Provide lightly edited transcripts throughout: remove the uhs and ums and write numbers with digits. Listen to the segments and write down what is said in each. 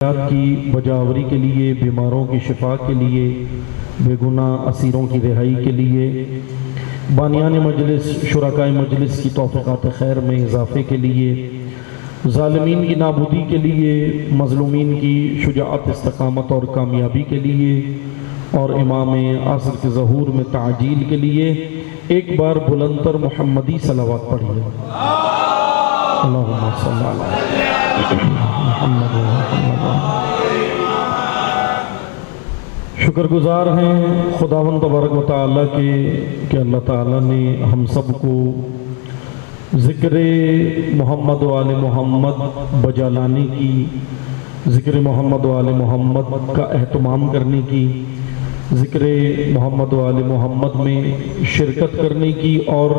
کی بجاوری کے لیے، بیماروں کی شفا کے لیے، بے گناہ اسیروں کی رہائی کے لیے، بانیان مجلس، شرکائے مجلس کی توفیقات خیر میں اضافے کے لیے، ظالمین کی نابودی کے لیے، مظلومین کی شجاعت، استقامت اور کامیابی کے لیے، اور امام عصر کے ظہور میں تعجیل کے لیے ایک بار بلندتر محمدی صلوات پڑھیے۔ اللہم صلی علی محمد شکر گزار ہیں خداوند تبارک و تعالیٰ کے کہ اللہ تعالیٰ نے ہم سب کو ذکر محمد و آل محمد بجا لانے کی، ذکر محمد و آل محمد کا اہتمام کرنے کی، ذکر محمد و آل محمد میں شرکت کرنے کی اور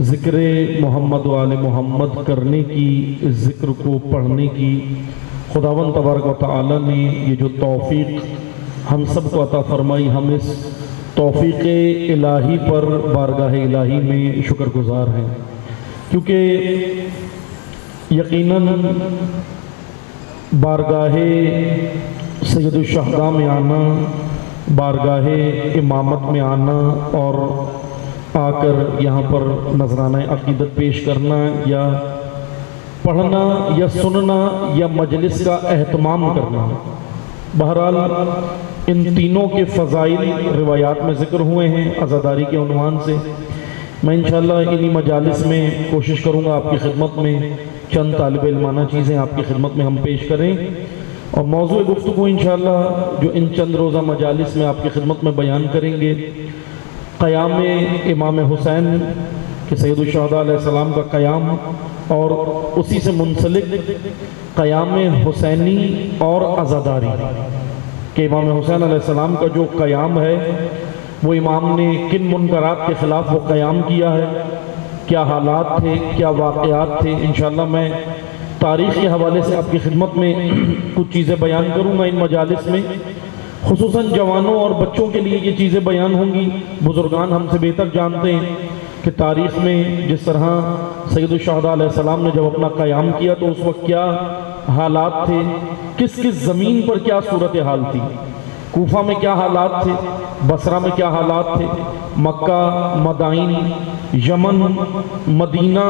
ذکر محمد و آل محمد کرنے کی، ذکر کو پڑھنے کی خداوند تبارک و تعالیٰ نے یہ جو توفیق ہم سب کو عطا فرمائی، ہم اس توفیق الہی پر بارگاہ الہی میں شکر گزار ہیں، کیونکہ یقیناً بارگاہ سید الشہداء میں آنا، بارگاہ امامت میں آنا اور آ کر یہاں پر نذرانہ عقیدت پیش کرنا یا پڑھنا یا سننا یا مجلس کا اہتمام کرنا، بہرحال ان تینوں کے فضائل روایات میں ذکر ہوئے ہیں عزاداری کے عنوان سے۔ میں انشاءاللہ انہی مجالس میں کوشش کروں گا آپ کی خدمت میں چند طالب علمانہ چیزیں آپ کی خدمت میں ہم پیش کریں، اور موضوع گفتگو انشاءاللہ جو ان چند روزہ مجالس میں آپ کی خدمت میں بیان کریں گے، قیام امام حسین کہ سید الشہداء علیہ السلام کا قیام اور اسی سے منسلک قیام حسینی اور عزاداری کہ امام حسین علیہ السلام کا جو قیام ہے وہ امام نے کن منکرات کے خلاف وہ قیام کیا ہے، کیا حالات تھے، کیا واقعات تھے۔ انشاءاللہ میں تاریخ کے حوالے سے آپ کی خدمت میں کچھ چیزیں بیان کروں گا ان مجالس میں، خصوصاً جوانوں اور بچوں کے لیے یہ چیزیں بیان ہوں گی۔ بزرگان ہم سے بہتر جانتے ہیں کہ تاریخ میں جس طرح سید الشہداء علیہ السلام نے جب اپنا قیام کیا تو اس وقت کیا حالات تھے، کس کس زمین پر کیا صورتحال تھی، کوفہ میں کیا حالات تھے، بصرہ میں کیا حالات تھے، مکہ، مدائن، یمن، مدینہ،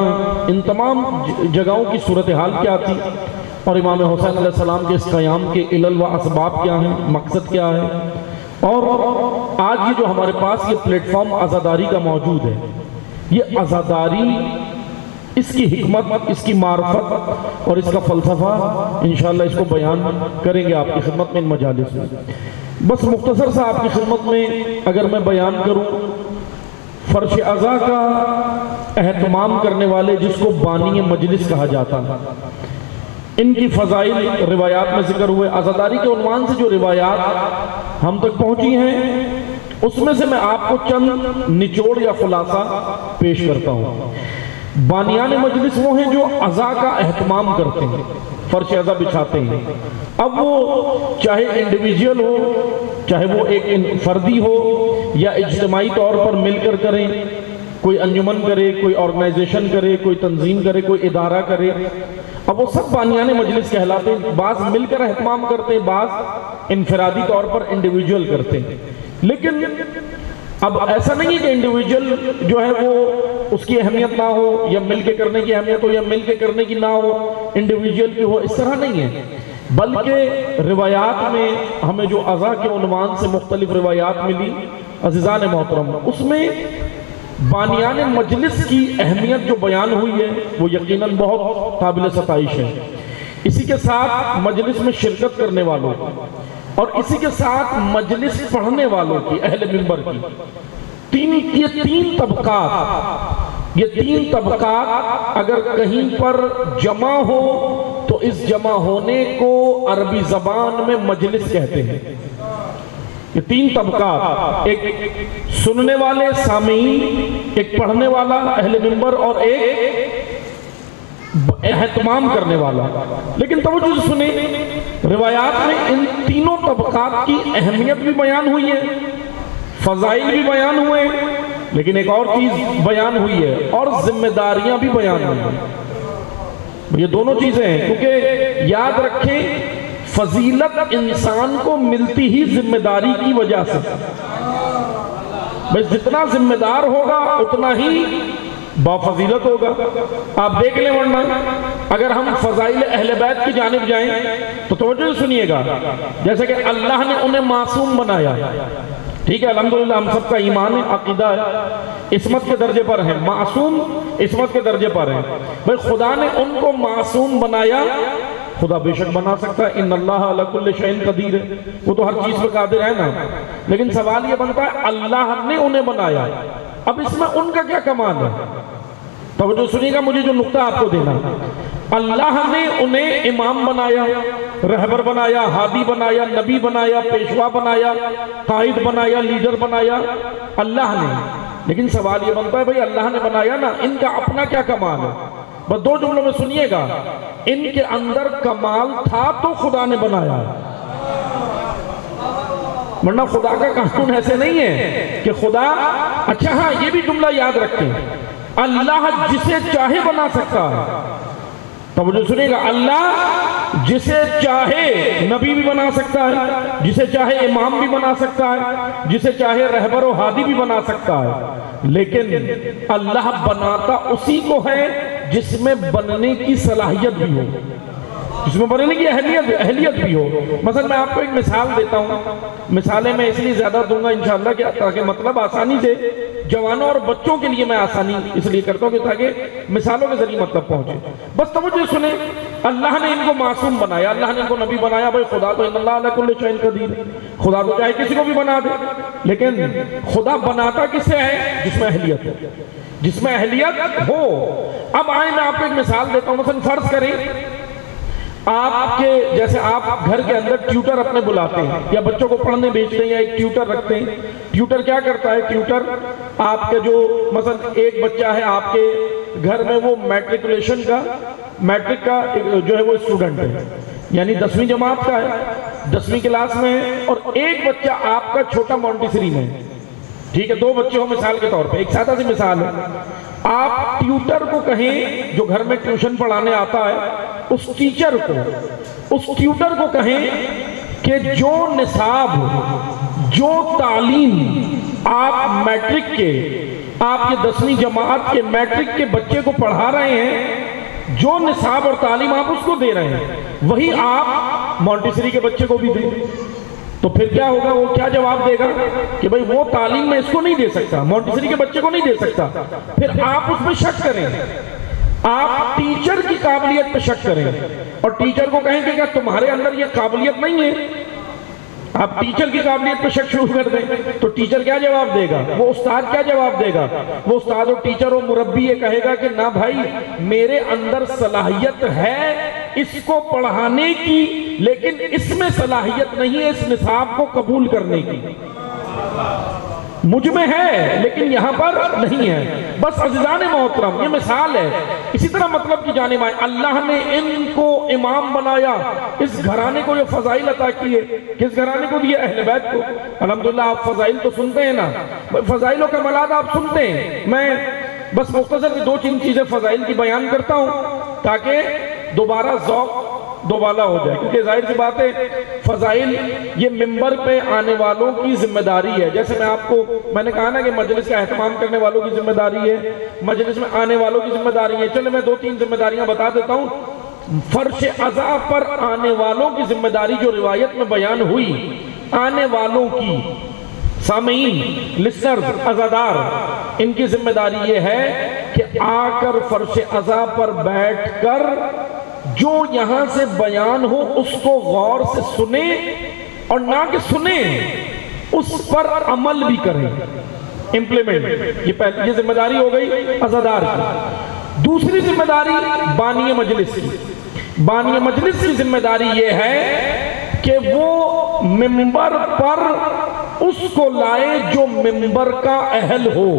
ان تمام جگہوں کی صورتحال کیا تھی، اور امام حسین علیہ السلام کے اس قیام کے علل و اسباب کیا ہیں، مقصد کیا ہے، اور آج یہ جو ہمارے پاس یہ پلیٹ فارم عزاداری کا موجود ہے، یہ عزاداری، اس کی حکمت، اس کی معرفت اور اس کا فلسفہ انشاءاللہ اس کو بیان کریں گے آپ کی خدمت میں ان مجالس میں۔ بس مختصر سا آپ کی خدمت میں اگر میں بیان کروں، فرش عزا کا اہتمام کرنے والے جس کو بانی مجلس کہا جاتا ہے، ان کی فضائل روایات میں ذکر ہوئے۔ عزاداری کے عنوان سے جو روایات ہم تک پہنچی ہیں اس میں سے میں آپ کو چند نچوڑ یا خلاصہ پیش کرتا ہوں۔ بانیان مجلس وہ ہیں جو عزا کا اہتمام کرتے ہیں، فرش عزا بچھاتے ہیں، اب وہ چاہے انڈیویجول ہو، چاہے وہ ایک فردی ہو یا اجتماعی طور پر مل کر کریں، کوئی انجمن کرے، کوئی آرگنائزیشن کرے، کوئی تنظیم کرے، کوئی ادارہ کرے، اب وہ سب بانیان مجلس کہلاتے ہیں۔ بعض مل کر اہتمام کرتے ہیں، بعض انفرادی طور پر انڈیویجول کرتے ہیں، لیکن اب ایسا نہیں ہے کہ انڈیویجول جو ہے وہ اس کی اہمیت نہ ہو یا مل کے کرنے کی اہمیت ہو یا مل کے کرنے کی نہ ہو، انڈیویجول کی ہو، اس طرح نہیں ہے، بلکہ روایات میں ہمیں جو عزا کے عنوان سے مختلف روایات ملی عزیزان محترم، اس میں بانیان مجلس کی اہمیت جو بیان ہوئی ہے وہ یقیناً بہت قابل ستائش ہے۔ اسی کے ساتھ مجلس میں شرکت کرنے والوں اور اسی کے ساتھ مجلس پڑھنے والوں کی، اہل منبر کی، یہ تین طبقات اگر کہیں پر جمع ہو تو اس جمع ہونے کو عربی زبان میں مجلس کہتے ہیں۔ یہ تین طبقات، ایک سننے والے سامعین، ایک پڑھنے والا اہل منبر اور ایک اہتمام کرنے والا۔ لیکن توجہ سے سنیں، روایات میں ان تینوں طبقات کی اہمیت بھی بیان ہوئی ہے، فضائل بھی بیان ہوئے، لیکن ایک اور چیز بیان ہوئی ہے اور ذمہ داریاں بھی بیان ہوئی ہیں۔ یہ دونوں چیزیں ہیں، کیونکہ یاد رکھیں فضیلت انسان کو ملتی ہی ذمہ داری کی وجہ سے، بس جتنا ذمہ دار ہوگا اتنا ہی بافضیلت ہوگا۔ آپ دیکھ لیں، ورنہ اگر ہم فضائل اہل بیت کی جانب جائیں تو توجہ سنیے گا، جیسے کہ اللہ نے انہیں معصوم بنایا، ٹھیک ہے، الحمدللہ ہم سب کا ایمان ہے، عقیدہ ہے، عصمت کے درجے پر ہیں، معصوم عصمت کے درجے پر ہیں، بھئی خدا نے ان کو معصوم بنایا، خدا بے شک بنا سکتا ہے، ان اللہ علی کل شیء قدیر ہے، وہ تو ہر چیز پہ قادر ہے نا، لیکن سوال یہ بنتا ہے اللہ نے انہیں بنایا، اب اس میں ان کا کیا کمال ہے؟ توجہ سنیے گا، مجھے جو نقطہ آپ کو دینا، اللہ نے انہیں امام بنایا، رہبر بنایا، ہادی بنایا، نبی بنایا، پیشوا بنایا، قائد بنایا، لیڈر بنایا، اللہ نے، لیکن سوال یہ بنتا ہے بھئی اللہ نے بنایا نا، ان کا اپنا کیا کمال ہے؟ بس دو جملوں میں سنیے گا، ان کے اندر کمال تھا تو خدا نے بنایا، ورنہ خدا کا قانون ایسے نہیں ہے کہ خدا، اچھا ہاں یہ بھی جملہ یاد رکھیں، اللہ جسے چاہے بنا سکتا ہے، توجہ سنیے گا، اللہ جسے چاہے نبی بھی بنا سکتا ہے، جسے چاہے امام بھی بنا سکتا ہے، جسے چاہے رہبر و ہادی بھی بنا سکتا ہے، لیکن اللہ بناتا اسی کو ہے جس میں بننے کی صلاحیت بھی ہو، جس میں بننے کی اہلیت بھی ہو۔ مثلا میں آپ کو ایک مثال دیتا ہوں، مثالیں میں اس لیے زیادہ دوں گا انشاءاللہ کہ تاکہ مطلب آسانی سے جوانوں اور بچوں کے لیے میں آسانی اس لیے کرتا ہوں کہ تاکہ مثالوں کے ذریعے مطلب پہنچے۔ بس توجہ سنیں، اللہ نے ان کو معصوم بنایا، اللہ نے ان کو نبی بنایا، بھئی خدا تو ان اللہ علی کل شیء قدیر، خدا تو چاہے کسی کو بھی بنا دے، لیکن خدا بناتا کسے ہے؟ جس میں اہلیت ہے، جس میں اہلیت ہو۔ اب آئیں میں آپ کو ایک مثال دیتا ہوں، مثلا فرض کریں آپ کے جیسے آپ گھر کے اندر ٹیوٹر اپنے بلاتے ہیں یا بچوں کو پڑھنے بھیجتے ہیں یا ایک ٹیوٹر رکھتے ہیں، ٹیوٹر کیا کرتا ہے؟ ٹیوٹر آپ کے جو مثلا ایک بچہ ہے آپ کے گھر میں، وہ میٹرک کا جو ہے وہ اسٹوڈنٹ ہے، یعنی 10ویں جماعت کا ہے، 10ویں کلاس میں ہے، اور ایک بچہ آپ کا چھوٹا مونٹیسری میں ہے، ٹھیک ہے، 2 بچے ہو مثال کے طور پہ، ایک سادہ سی مثال ہے، آپ ٹیوٹر کو کہیں جو گھر میں ٹیوشن پڑھانے آتا ہے، اس ٹیچر کو، اس ٹیوٹر کو کہیں کہ جو نصاب، جو تعلیم آپ میٹرک کے، آپ کے 10ویں جماعت کے میٹرک کے بچے کو پڑھا رہے ہیں، جو نصاب اور تعلیم آپ اس کو دے رہے ہیں، وہی آپ مونٹیسری کے بچے کو بھی دیں، تو پھر کیا ہوگا؟ وہ کیا جواب دے گا کہ بھئی وہ تعلیم میں اس کو نہیں دے سکتا، مونٹیسری کے بچے کو نہیں دے سکتا، پھر آپ اس پہ شک کریں، آپ ٹیچر کی قابلیت پہ شک کریں اور ٹیچر کو کہیں کہ کیا تمہارے اندر یہ قابلیت نہیں ہے؟ آپ ٹیچر کی قابلیت پہ شک شروع کر دیں تو ٹیچر کیا جواب دے گا؟ وہ استاد کیا جواب دے گا؟ وہ استاد اور ٹیچر اور مربی یہ کہے گا کہ نہ بھائی، میرے اندر صلاحیت ہے اس کو پڑھانے کی، لیکن اس میں صلاحیت نہیں ہے اس نصاب کو قبول کرنے کی، مجھ میں ہے لیکن یہاں پر نہیں ہے۔ بس عزیزان محترم، یہ مثال ہے، اسی طرح مطلب کی جانب آئے، اللہ نے ان کو امام بنایا، اس گھرانے کو یہ فضائل عطا کیے، کس گھرانے کو دیے؟ اہل بیت کو۔ الحمدللہ آپ فضائل تو سنتے ہیں نا، فضائل و کمالات آپ سنتے ہیں، میں بس مختصر 2-3 چیزیں فضائل کی بیان کرتا ہوں تاکہ دوبارہ ذوق دوبالا ہو جائے، کیونکہ ظاہر سی بات ہے فضائل یہ ممبر پہ آنے والوں کی ذمہ داری ہے، جیسے میں نے کہا نا کہ مجلس کا اہتمام کرنے والوں کی ذمہ داری ہے، مجلس میں آنے والوں کی ذمہ داری ہے، چلے میں 2-3 ذمہ داریاں بتا دیتا ہوں۔ فرش عزا پر آنے والوں کی ذمہ داری جو روایت میں بیان ہوئی، آنے والوں کی، سامعین، لسنرز، عزادار، ان کی ذمہ داری یہ ہے کہ آ کر فرش عزا پر بیٹھ کر جو یہاں سے بیان ہو اس کو غور سے سنیں، اور نہ کہ سنیں، اس پر عمل بھی کریں، امپلیمنٹ۔ یہ ذمہ داری ہو گئی عزادار کی۔ دوسری ذمہ داری بانی مجلس کی۔ بانی مجلس کی ذمہ داری یہ ہے کہ وہ ممبر پر اس کو لائے جو ممبر کا اہل ہو۔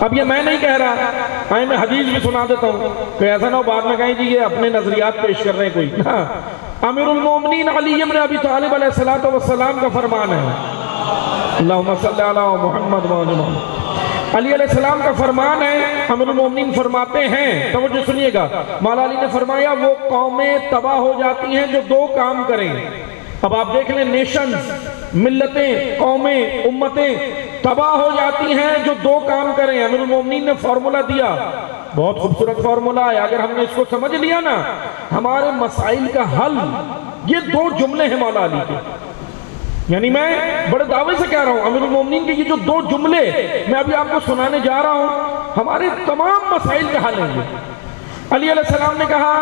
اب یہ میں نہیں کہہ رہا، آئیں میں حدیث بھی سنا دیتا ہوں کہ ایسا نہ ہو بعد میں کہیں جی یہ اپنے نظریات پیش کر رہے ہیں کوئی۔ امیر المومنین علی بن ابی طالب علیہ السلام کا فرمان ہے، اللہم صلی علی محمد و علی محمد، علی علیہ السلام کا فرمان ہے، امیر المومنین فرماتے ہیں، توجہ سنیے گا، مولا علی نے فرمایا وہ قومیں تباہ ہو جاتی ہیں جو دو کام کریں۔ اب آپ دیکھ لیں، نیشنز، ملتیں، قومیں، امتیں تباہ ہو جاتی ہیں جو دو کام کریں۔ امیر المومنین نے فارمولا دیا، بہت خوبصورت فارمولا ہے، اگر ہم نے اس کو سمجھ لیا نا، ہمارے مسائل کا حل، یہ دو جملے ہیں مولا علی کے، یعنی میں بڑے دعوے سے کہہ رہا ہوں، امیر المومنین کے یہ جو دو جملے میں ابھی آپ کو سنانے جا رہا ہوں، ہمارے تمام مسائل کا حل ہیں۔ علی علیہ السلام نے کہا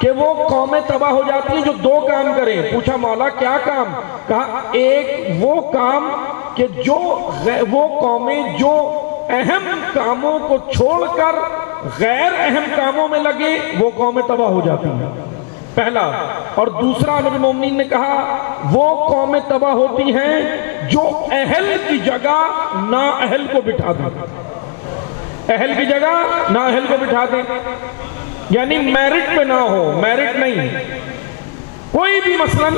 کہ وہ قومیں تباہ ہو جاتی ہیں جو دو کام کریں۔ پوچھا مولا کیا کام؟ کہا ایک وہ کام کہ وہ قومیں جو اہم کاموں کو چھوڑ کر غیر اہم کاموں میں لگے، وہ قومیں تباہ ہو جاتی ہیں، پہلا۔ اور دوسرا امیر المومنین نے کہا وہ قومیں تباہ ہوتی ہیں جو اہل کی جگہ نااہل کو بٹھا دیں، اہل کی جگہ نااہل کو بٹھا دیں، یعنی میرٹ پہ نہ ہو، میرٹ نہیں، کوئی بھی مثلا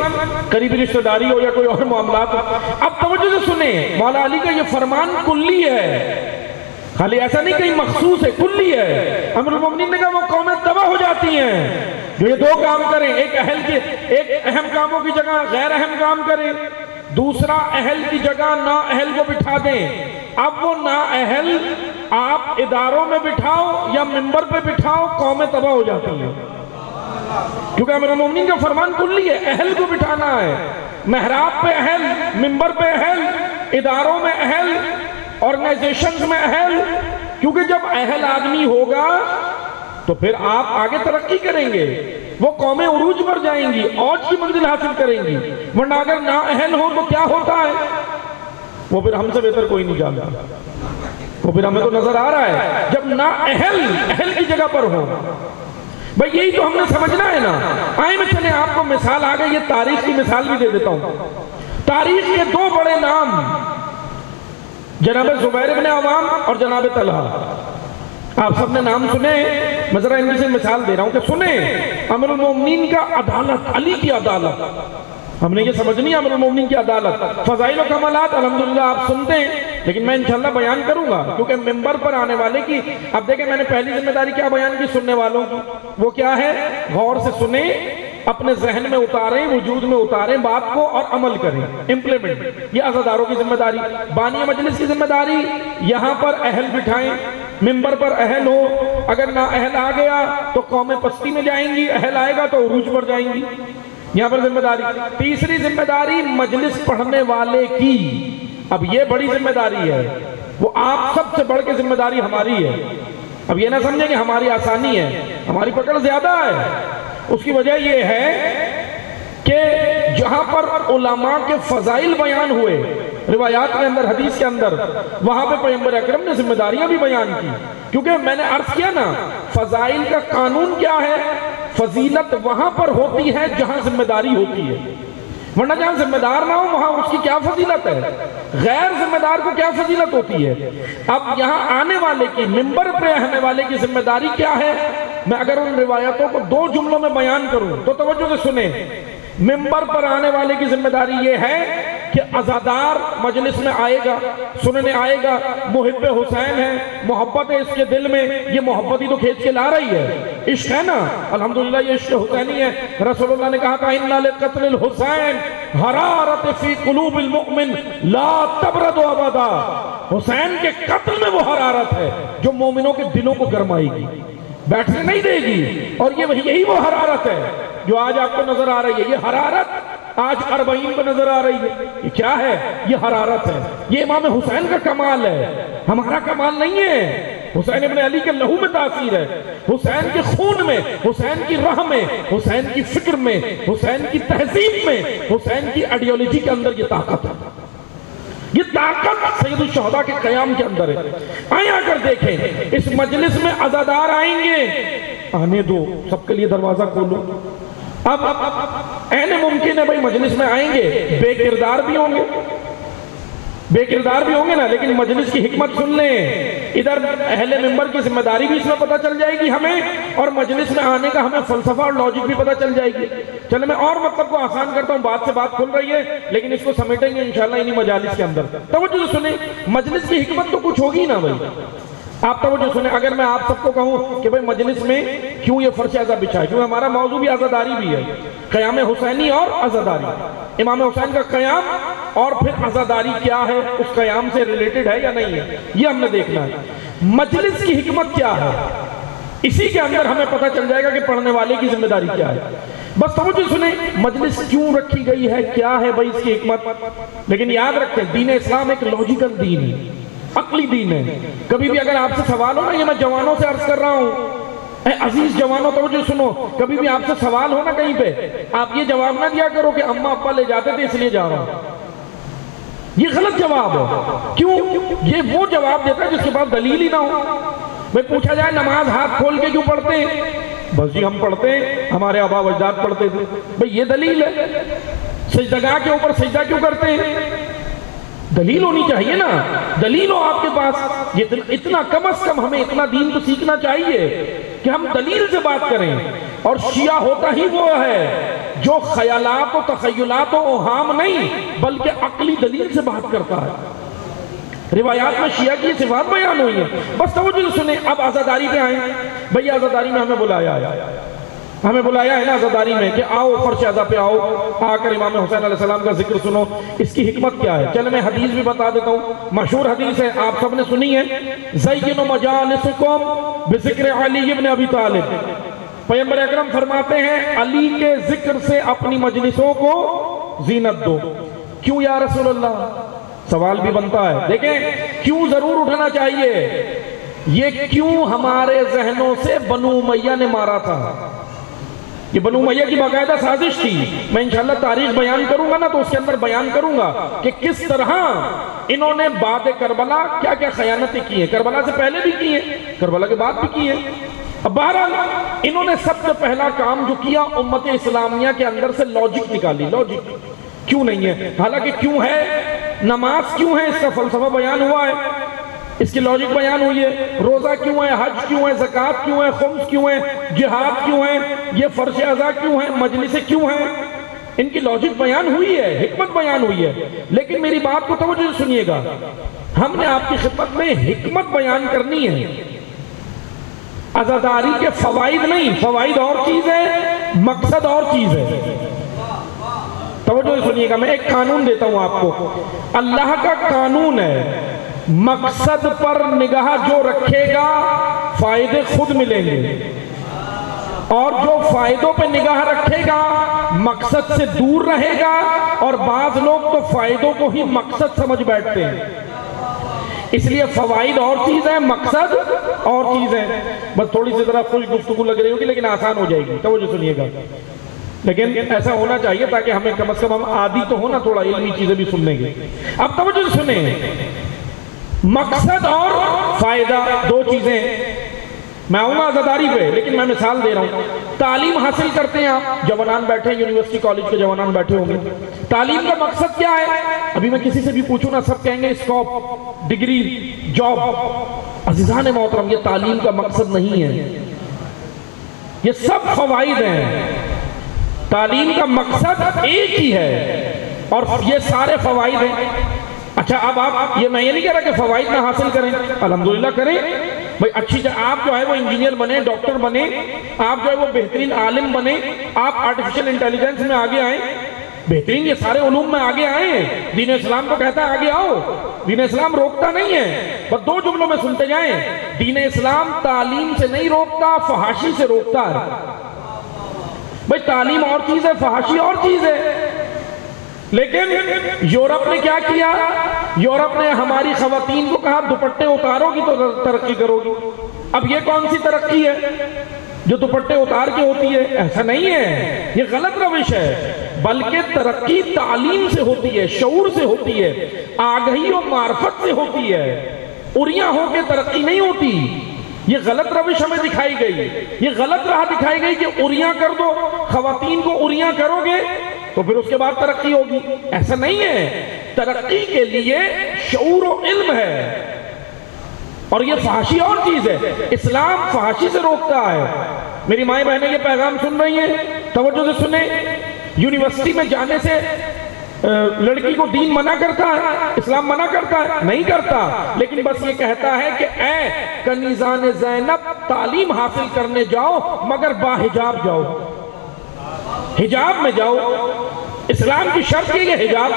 قریبی رشتہ داری ہو یا کوئی اور معاملات ہو۔ اب توجہ سے سنیں، مولا علی کا یہ فرمان کلی ہے، خالی ایسا نہیں کہیں مخصوص ہے، کلی ہے۔ امیر المومنین نے کہا وہ قومیں تباہ ہو جاتی ہیں جو یہ دو کام کریں، ایک اہم کاموں کی جگہ غیر اہم کام کریں، دوسرا اہل کی جگہ نااہل کو بٹھا دیں۔ اب وہ نااہل آپ اداروں میں بٹھاؤ یا منبر پہ بٹھاؤ، قومیں تباہ ہو جاتی ہیں، کیونکہ امیر المومنین کا فرمان کلی ہے، اہل کو بٹھانا ہے، محراب پہ اہل، منبر پہ اہل، اداروں میں اہل، آرگنائزیشنز میں اہل، کیونکہ جب اہل آدمی ہوگا تو پھر آپ آگے ترقی کریں گے، وہ قومیں عروج پر جائیں گی، اوج کی منزل حاصل کریں گی، ورنہ اگر نااہل ہو تو کیا ہوتا ہے؟ وہ پھر ہم سے بہتر کوئی نہیں جانتا، وہ پھر ہمیں تو نظر آ رہا ہے جب اہل کی جگہ پر ہو۔ بھئی یہی تو ہم نے سمجھنا ہے نا۔ آئیں میں چلیں آپ کو مثال آ گئی، یہ تاریخ کی مثال بھی دے دیتا ہوں۔ تاریخ کے دو بڑے نام، جناب زبیر بن عوام اور جناب طلحہ، آپ سب نے نام سنے، میں ذرا ان سے مثال دے رہا ہوں کہ سنیں امیر المومنین کا عدالت، علی کی عدالت، ہم نے یہ سمجھنی ہے امیر المومنین کی عدالت، فضائل و کمالات الحمدللہ آپ سنتے ہیں، لیکن میں انشاءاللہ بیان کروں گا، کیونکہ ممبر پر آنے والے کی، اب دیکھیں میں نے پہلی ذمہ داری کیا بیان کی سننے والوں کی، وہ کیا ہے؟ غور سے سنیں، اپنے ذہن میں اتاریں، وجود میں اتاریں بات کو اور عمل کریں، امپلیمنٹ۔ یہ عزاداروں کی ذمہ داری، بانی مجلس کی ذمہ داری، یہاں پر اہل بٹھائیں، ممبر پر اہل ہو، اگر نہ اہل آ گیا تو قومیں پستی میں جائیں گی، اہل آئے گا تو عروج پر جائیں گی، یہاں پر ذمہ داری۔ تیسری ذمہ داری مجلس پڑھنے والے کی، اب یہ بڑی ذمہ داری ہے، وہ آپ سب سے بڑھ کے ذمہ داری ہماری ہے۔ اب یہ نہ سمجھیں کہ ہماری آسانی ہے، ہماری پکڑ زیادہ ہے۔ اس کی وجہ یہ ہے کہ جہاں پر علماء کے فضائل بیان ہوئے روایات کے اندر، حدیث کے اندر، وہاں پہ پیغمبر اکرم نے ذمہ داریاں بھی بیان کی، کیونکہ میں نے عرض کیا نا، فضائل کا قانون کیا ہے؟ فضیلت وہاں پر ہوتی ہے جہاں ذمہ داری ہوتی ہے، ورنہ جہاں ذمہ دار نہ ہو وہاں اس کی کیا فضیلت ہے؟ غیر ذمہ دار کو کیا فضیلت ہوتی ہے؟ اب یہاں آنے والے کی، ممبر پہ آنے والے کی ذمہ داری کیا ہے؟ میں اگر ان روایتوں کو دو جملوں میں بیان کروں تو توجہ سے سنیں۔ ممبر پر آنے والے کی ذمہ داری یہ ہے کہ عزادار مجلس میں آئے گا، سننے آئے گا، محب حسین ہے، محبت ہے اس کے دل میں، یہ محبت ہی تو کھینچ کے لا رہی ہے، عشق ہے نا، الحمدللہ یہ عشق حسینی ہے۔ رسول اللہ نے کہا تھا اِنَّ لِقَتْلِ الْحُسَيْنِ حَرَارَةِ فِي قُلُوبِ الْمُؤْمِنِ لَا تَبْرَدُ أَبَدًا، حسین کے قتل میں وہ حرارت ہے جو مومنوں کے دلوں کو گرمائے گی، بیٹھنے نہیں دے گی، اور یہی وہ حرارت ہے جو آج آپ کو نظر آ رہی ہے۔ یہ حرارت آج 40 کو نظر آ رہی ہے، یہ کیا ہے؟ یہ حرارت ہے، یہ امام حسین کا کمال ہے، ہمارا کمال نہیں ہے۔ حسین ابن علی کے لہو میں تاثیر ہے، حسین کے خون میں، حسین کی راہ میں، حسین کی فکر میں، حسین کی تہذیب میں، حسین کی آئیڈیالوجی کے اندر یہ طاقت ہے، یہ طاقت سید الشہداء کے قیام کے اندر ہے۔ آئیں آ کر دیکھیں، اس مجلس میں عزادار آئیں گے، آنے دو، سب کے لیے دروازہ کھولو۔ اب این ممکن ہے بھائی مجلس میں آئیں گے، بے کردار بھی ہوں گے، بے کردار بھی ہوں گے نا، لیکن مجلس کی حکمت سن لیں، ادھر اہل منبر کی ذمہ داری بھی اس میں پتہ چل جائے گی ہمیں، اور مجلس میں آنے کا ہمیں فلسفہ اور لاجک بھی پتہ چل جائے گی۔ چلیں میں اور مطلب کو آسان کرتا ہوں، بات سے بات کھل رہی ہے لیکن اس کو سمیٹیں گے انشاءاللہ انہی مجالس کے اندر۔ توجہ سے سنیں، مجلس کی حکمت تو کچھ ہوگی نا بھائی، آپ توجہ سنیں۔ اگر میں آپ سب کو کہوں کہ بھئی مجلس میں کیوں یہ فرش عزا بچھا ہے، کیوں ہمارا موضوع بھی عزاداری بھی ہے، قیام حسینی اور عزاداری، امام حسین کا قیام اور پھر عزاداری کیا ہے، اس قیام سے ریلیٹڈ ہے یا نہیں ہے، یہ ہم نے دیکھنا ہے۔ مجلس کی حکمت کیا ہے، اسی کے اندر ہمیں پتہ چل جائے گا کہ پڑھنے والے کی ذمہ داری کیا ہے۔ بس توجہ سنیں، مجلس کیوں رکھی گئی ہے، کیا ہے بھائی اس کی حکمت۔ لیکن یاد رکھیں دین اسلام ایک لوجیکل دین ہے، عقلی دین ہے۔ کبھی بھی اگر آپ سے سوال ہو نا، یہ میں جوانوں سے عرض کر رہا ہوں، اے عزیز جوانوں توجہ سنو، کبھی بھی آپ سے سوال ہو نا کہیں پہ، آپ یہ جواب نہ دیا کرو کہ اماں ابا لے جاتے تھے اس لیے جا رہا ہوں، یہ غلط جواب ہے۔ کیوں؟ یہ وہ جواب دیتا ہے جس کے بعد دلیل ہی نہ ہو۔ میں پوچھا جائے نماز ہاتھ کھول کے کیوں پڑھتے ہیں، بس جی ہم پڑھتے ہیں، ہمارے آبا و اجداد پڑھتے تھے، بھئی یہ دلیل ہے۔ سجدگاہ کے اوپر سجدہ کیوں کرتے ہیں، دلیل ہونی چاہیے نا، دلیل ہو آپ کے پاس۔ یہ اتنا کم از کم ہمیں اتنا دین تو سیکھنا چاہیے کہ ہم دلیل سے بات کریں۔ اور شیعہ ہوتا ہی وہ ہے جو خیالات و تخیلات و اوہام نہیں بلکہ عقلی دلیل سے بات کرتا ہے۔ روایات میں شیعہ کی صفات بیان ہوئی ہیں۔ بس توجہ سنیں، اب عزاداری پہ آئیں۔ بھئی عزاداری میں ہمیں بلایا ہے نا عزاداری میں کہ آؤ فرش عزا پہ آؤ، آ کر امام حسین علیہ السلام کا ذکر سنو، اس کی حکمت کیا ہے۔ چلیں میں حدیث بھی بتا دیتا ہوں، مشہور حدیث ہے، آپ سب نے سنی ہے، زینوا مجالسکم بذکر علی ابن ابی طالب۔ پیغمبر اکرم فرماتے ہیں علی کے ذکر سے اپنی مجلسوں کو زینت دو۔ کیوں یا رسول اللہ؟ سوال بھی بنتا ہے، دیکھیں کیوں ضرور اٹھنا چاہیے۔ یہ کیوں ہمارے ذہنوں سے بنو امیہ نے مارا تھا، یہ بنو امیہ کی باقاعدہ سازش تھی۔ میں انشاءاللہ تاریخ بیان کروں گا نا تو اس کے اندر بیان کروں گا کہ کس طرح انہوں نے بعد کربلا کیا کیا خیانتیں کی ہیں، کربلا سے پہلے بھی کی ہیں، کربلا کے بعد بھی کی ہیں۔ اب بہرحال انہوں نے سب سے پہلا کام جو کیا، امت اسلامیہ کے اندر سے لاجک نکالی۔ لاجک کیوں نہیں ہے، حالانکہ کیوں ہے، نماز کیوں ہے اس کا فلسفہ بیان ہوا ہے، اس کی لاجک بیان ہوئی ہے، روزہ کیوں ہے، حج کیوں ہے، زکوٰۃ کیوں ہے، خمس کیوں ہے، جہاد کیوں ہے، یہ فرش عزا کیوں ہے، مجلسیں کیوں ہیں، ان کی لاجک بیان ہوئی ہے، حکمت بیان ہوئی ہے۔ لیکن میری بات کو توجہ سے سنیے گا، ہم نے آپ کی خدمت میں حکمت بیان کرنی ہے، عزاداری کے فوائد نہیں، فوائد اور چیز ہے، مقصد اور چیز ہے۔ توجہ سے سنیے گا، میں ایک قانون دیتا ہوں آپ کو، اللہ کا قانون ہے، مقصد پر نگاہ جو رکھے گا فائدے خود ملیں گے، اور جو فائدوں پہ نگاہ رکھے گا مقصد سے دور رہے گا، اور بعض لوگ تو فائدوں کو ہی مقصد سمجھ بیٹھتے ہیں۔ اس لیے فوائد اور چیز ہے، مقصد اور چیز ہے۔ بس تھوڑی سی ذرا خوش گفتگو لگ رہی ہوگی لیکن آسان ہو جائے گی، توجہ سنیے گا۔ لیکن ایسا ہونا چاہیے تاکہ ہمیں کم از کم ہم عادی تو ہونا تھوڑا علمی چیزیں بھی سننے گے۔ اب توجہ سنیں، مقصد اور فائدہ دو چیزیں، میں آؤں گا عزاداری پہ لیکن میں مثال دے رہا ہوں۔ تعلیم حاصل کرتے ہیں آپ، جوانان بیٹھے ہیں، یونیورسٹی کالج کے جوانان بیٹھے ہوں گے، تعلیم کا مقصد کیا ہے؟ ابھی میں کسی سے بھی پوچھوں نا سب کہیں گے اسکوپ، ڈگری، جاب۔ عزیزان محترم، یہ تعلیم کا مقصد نہیں ہے، یہ سب فوائد ہیں، تعلیم کا مقصد ایک ہی ہے اور یہ سارے فوائد ہیں۔ اچھا اب آپ یہ میں یہ نہیں کہہ رہا کہ فوائد نہ حاصل کریں، الحمدللہ کریں بھئی، اچھی آپ جو ہے وہ انجینئر بنے، ڈاکٹر بنے، آپ جو ہے وہ بہترین عالم بنے، آپ آرٹیفیشل انٹیلیجنس میں آگے آئیں، بہترین یہ سارے علوم میں آگے آئیں۔ دین اسلام کو کہتا ہے آگے آؤ، دین اسلام روکتا نہیں ہے، بس دو جملوں میں سنتے جائیں، دین اسلام تعلیم سے نہیں روکتا، فحاشی سے روکتا ہے۔ بھئی تعلیم اور چیز ہے، فحاشی اور چیز ہے۔ لیکن یورپ نے کیا کیا؟ یورپ نے ہماری خواتین کو کہا دوپٹے اتارو گی تو ترقی کرو گی۔ اب یہ کون سی ترقی ہے جو دوپٹے اتار کے ہوتی ہے؟ ایسا نہیں ہے، یہ غلط روش ہے، بلکہ ترقی تعلیم سے ہوتی ہے، شعور سے ہوتی ہے، آگہی و معرفت سے ہوتی ہے، اریاں ہو کے ترقی نہیں ہوتی۔ یہ غلط روش ہمیں دکھائی گئی، یہ غلط راہ دکھائی گئی کہ اریاں کر دو، خواتین کو اریاں کرو گے تو پھر اس کے بعد ترقی ہوگی. ایسا نہیں ہے. ترقی کے لیے شعور و علم ہے. اور یہ فحاشی اور چیز ہے. اسلام فحاشی سے روکتا ہے. میری مائیں بہنیں یہ پیغام سن رہی ہیں, توجہ سے سنیں. یونیورسٹی میں جانے سے لڑکی کو دین منع کرتا ہے, اسلام منع کرتا ہے؟ نہیں کرتا. لیکن بس یہ کہتا ہے کہ اے کنیزان زینب تعلیم حاصل کرنے جاؤ مگر باحجاب جاؤ, حجاب میں جاؤ. اسلام کی شرط یہ حجاب.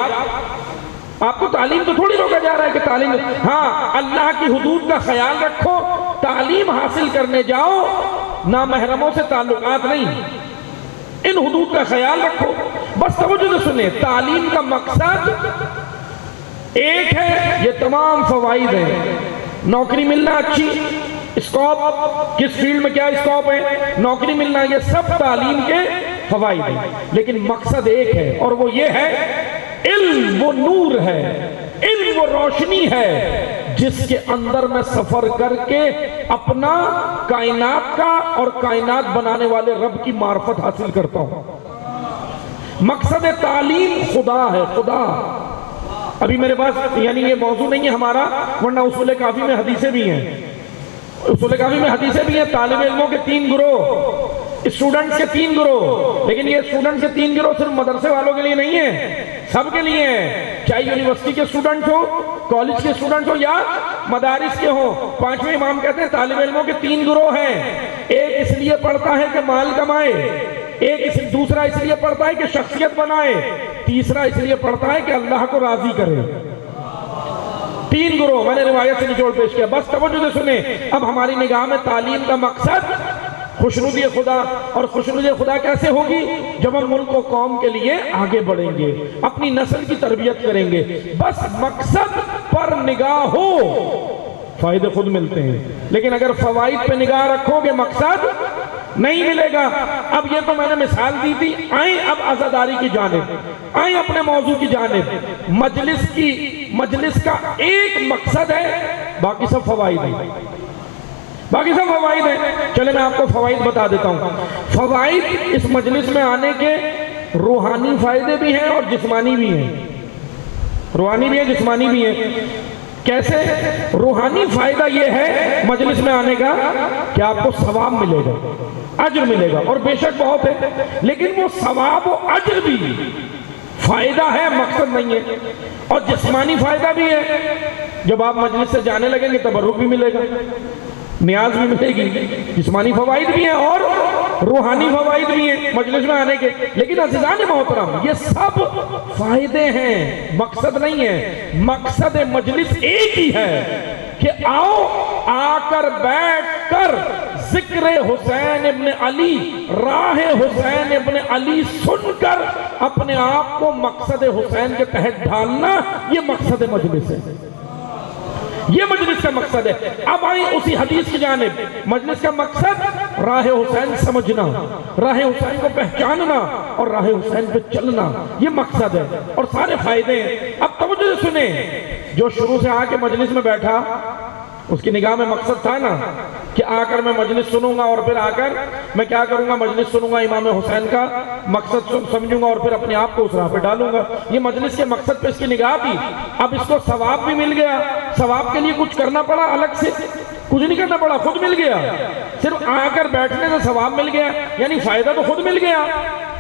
آپ کو تعلیم تو تھوڑی روکا جا رہا ہے کہ تعلیم, ہاں اللہ کی حدود کا خیال رکھو, تعلیم حاصل کرنے جاؤ, نامحرموں سے تعلقات نہیں, ان حدود کا خیال رکھو. بس توجہ سے سنیں, تعلیم کا مقصد ایک ہے, یہ تمام فوائد ہیں. نوکری ملنا اچھی, اسکوپ کس فیلڈ میں کیا اسکوپ ہے, نوکری ملنا, یہ سب تعلیم کے فوائد ہیں. لیکن مقصد ایک ہے اور وہ یہ ہے, علم وہ نور ہے, علم وہ روشنی ہے جس کے اندر میں سفر کر کے اپنا کائنات کا اور کائنات بنانے والے رب کی معرفت حاصل کرتا ہوں. مقصد تعلیم خدا ہے, خدا. ابھی میرے پاس یعنی یہ موضوع نہیں ہے ہمارا, ورنہ اصول کافی میں حدیثیں بھی ہیں, اصول کافی میں حدیثیں بھی ہیں. طالب علموں کے 3 گروہ, اسٹوڈنٹس کے 3 گروہ. لیکن یہ اسٹوڈنٹس کے 3 گروہ صرف مدرسے والوں کے لیے نہیں ہے, سب کے لیے ہیں. چاہے یونیورسٹی کے اسٹوڈنٹ ہو, کالج کے اسٹوڈنٹ ہو یا مدارس کے ہوں. 5ویں امام کہتے ہیں طالب علموں کے 3 گروہ ہیں. ایک اس لیے پڑھتا ہے کہ مال کمائے, ایک دوسرا اس لیے پڑھتا ہے کہ شخصیت بنائے, تیسرا اس لیے پڑھتا ہے کہ اللہ کو راضی کرے. 3 گروہ میں نے روایت سے نچوڑ پیش کیا. بس توجہ سے سنیں. اب ہماری نگاہ میں تعلیم کا مقصد خوشنودی خدا, اور خوشنودی خدا کیسے ہوگی؟ جب ہم ملک و قوم کے لیے آگے بڑھیں گے, اپنی نسل کی تربیت کریں گے. بس مقصد پر نگاہ ہو, فائدے خود ملتے ہیں. لیکن اگر فوائد پہ نگاہ رکھو گے مقصد نہیں ملے گا. اب یہ تو میں نے مثال دی تھی. آئیں اب عزاداری کی جانب, آئیں اپنے موضوع کی جانب. مجلس کا ایک مقصد ہے, باقی سب فوائد ہیں, باقی سب فوائد ہیں. چلے میں آپ کو فوائد بتا دیتا ہوں. فوائد اس مجلس میں آنے کے روحانی فائدے بھی ہیں اور جسمانی بھی ہیں. روحانی بھی ہیں, جسمانی بھی ہیں. کیسے؟ روحانی فائدہ یہ ہے مجلس میں آنے کا کہ آپ کو ثواب ملے گا, اجر ملے گا, اور بے شک بہت ہے. لیکن وہ ثواب و اجر بھی فائدہ ہے, مقصد نہیں ہے. اور جسمانی فائدہ بھی ہے, جب آپ مجلس سے جانے لگیں گے تبرک بھی ملے گا, نیاز بھی ملے گی. جسمانی فوائد بھی ہیں اور روحانی فوائد بھی ہیں مجلس میں آنے کے. لیکن عزیزان محترم, یہ سب فائدے ہیں, مقصد نہیں ہے. مقصد مجلس ایک ہی ہے کہ آؤ, آ کر بیٹھ کر ذکر حسین ابن علی, راہ حسین ابن علی سن کر اپنے آپ کو مقصد حسین کے تحت ڈھالنا, یہ مقصد مجلس ہے, یہ مجلس کا مقصد ہے. اب آئیں اسی حدیث کی جانب. مجلس کا مقصد راہ حسین سمجھنا, راہ حسین کو پہچاننا اور راہ حسین پہ چلنا, یہ مقصد ہے اور سارے فائدے ہیں. اب توجہ سے سنیں, جو شروع سے آ کے مجلس میں بیٹھا اس کی نگاہ میں مقصد تھا نا کہ آ کر میں مجلس سنوں گا اور پھر آ کر میں کیا کروں گا, مجلس سنوں گا, امام حسین کا مقصد سمجھوں گا اور پھر اپنے آپ کو اس راہ پہ ڈالوں گا. یہ مجلس کے مقصد پہ اس کی نگاہ تھی. اب اس کو ثواب بھی مل گیا. ثواب کے لیے کچھ کرنا پڑا الگ سے؟ کچھ نہیں کرنا پڑا, خود مل گیا. صرف آ کر بیٹھنے سے ثواب مل گیا, یعنی فائدہ تو خود مل گیا.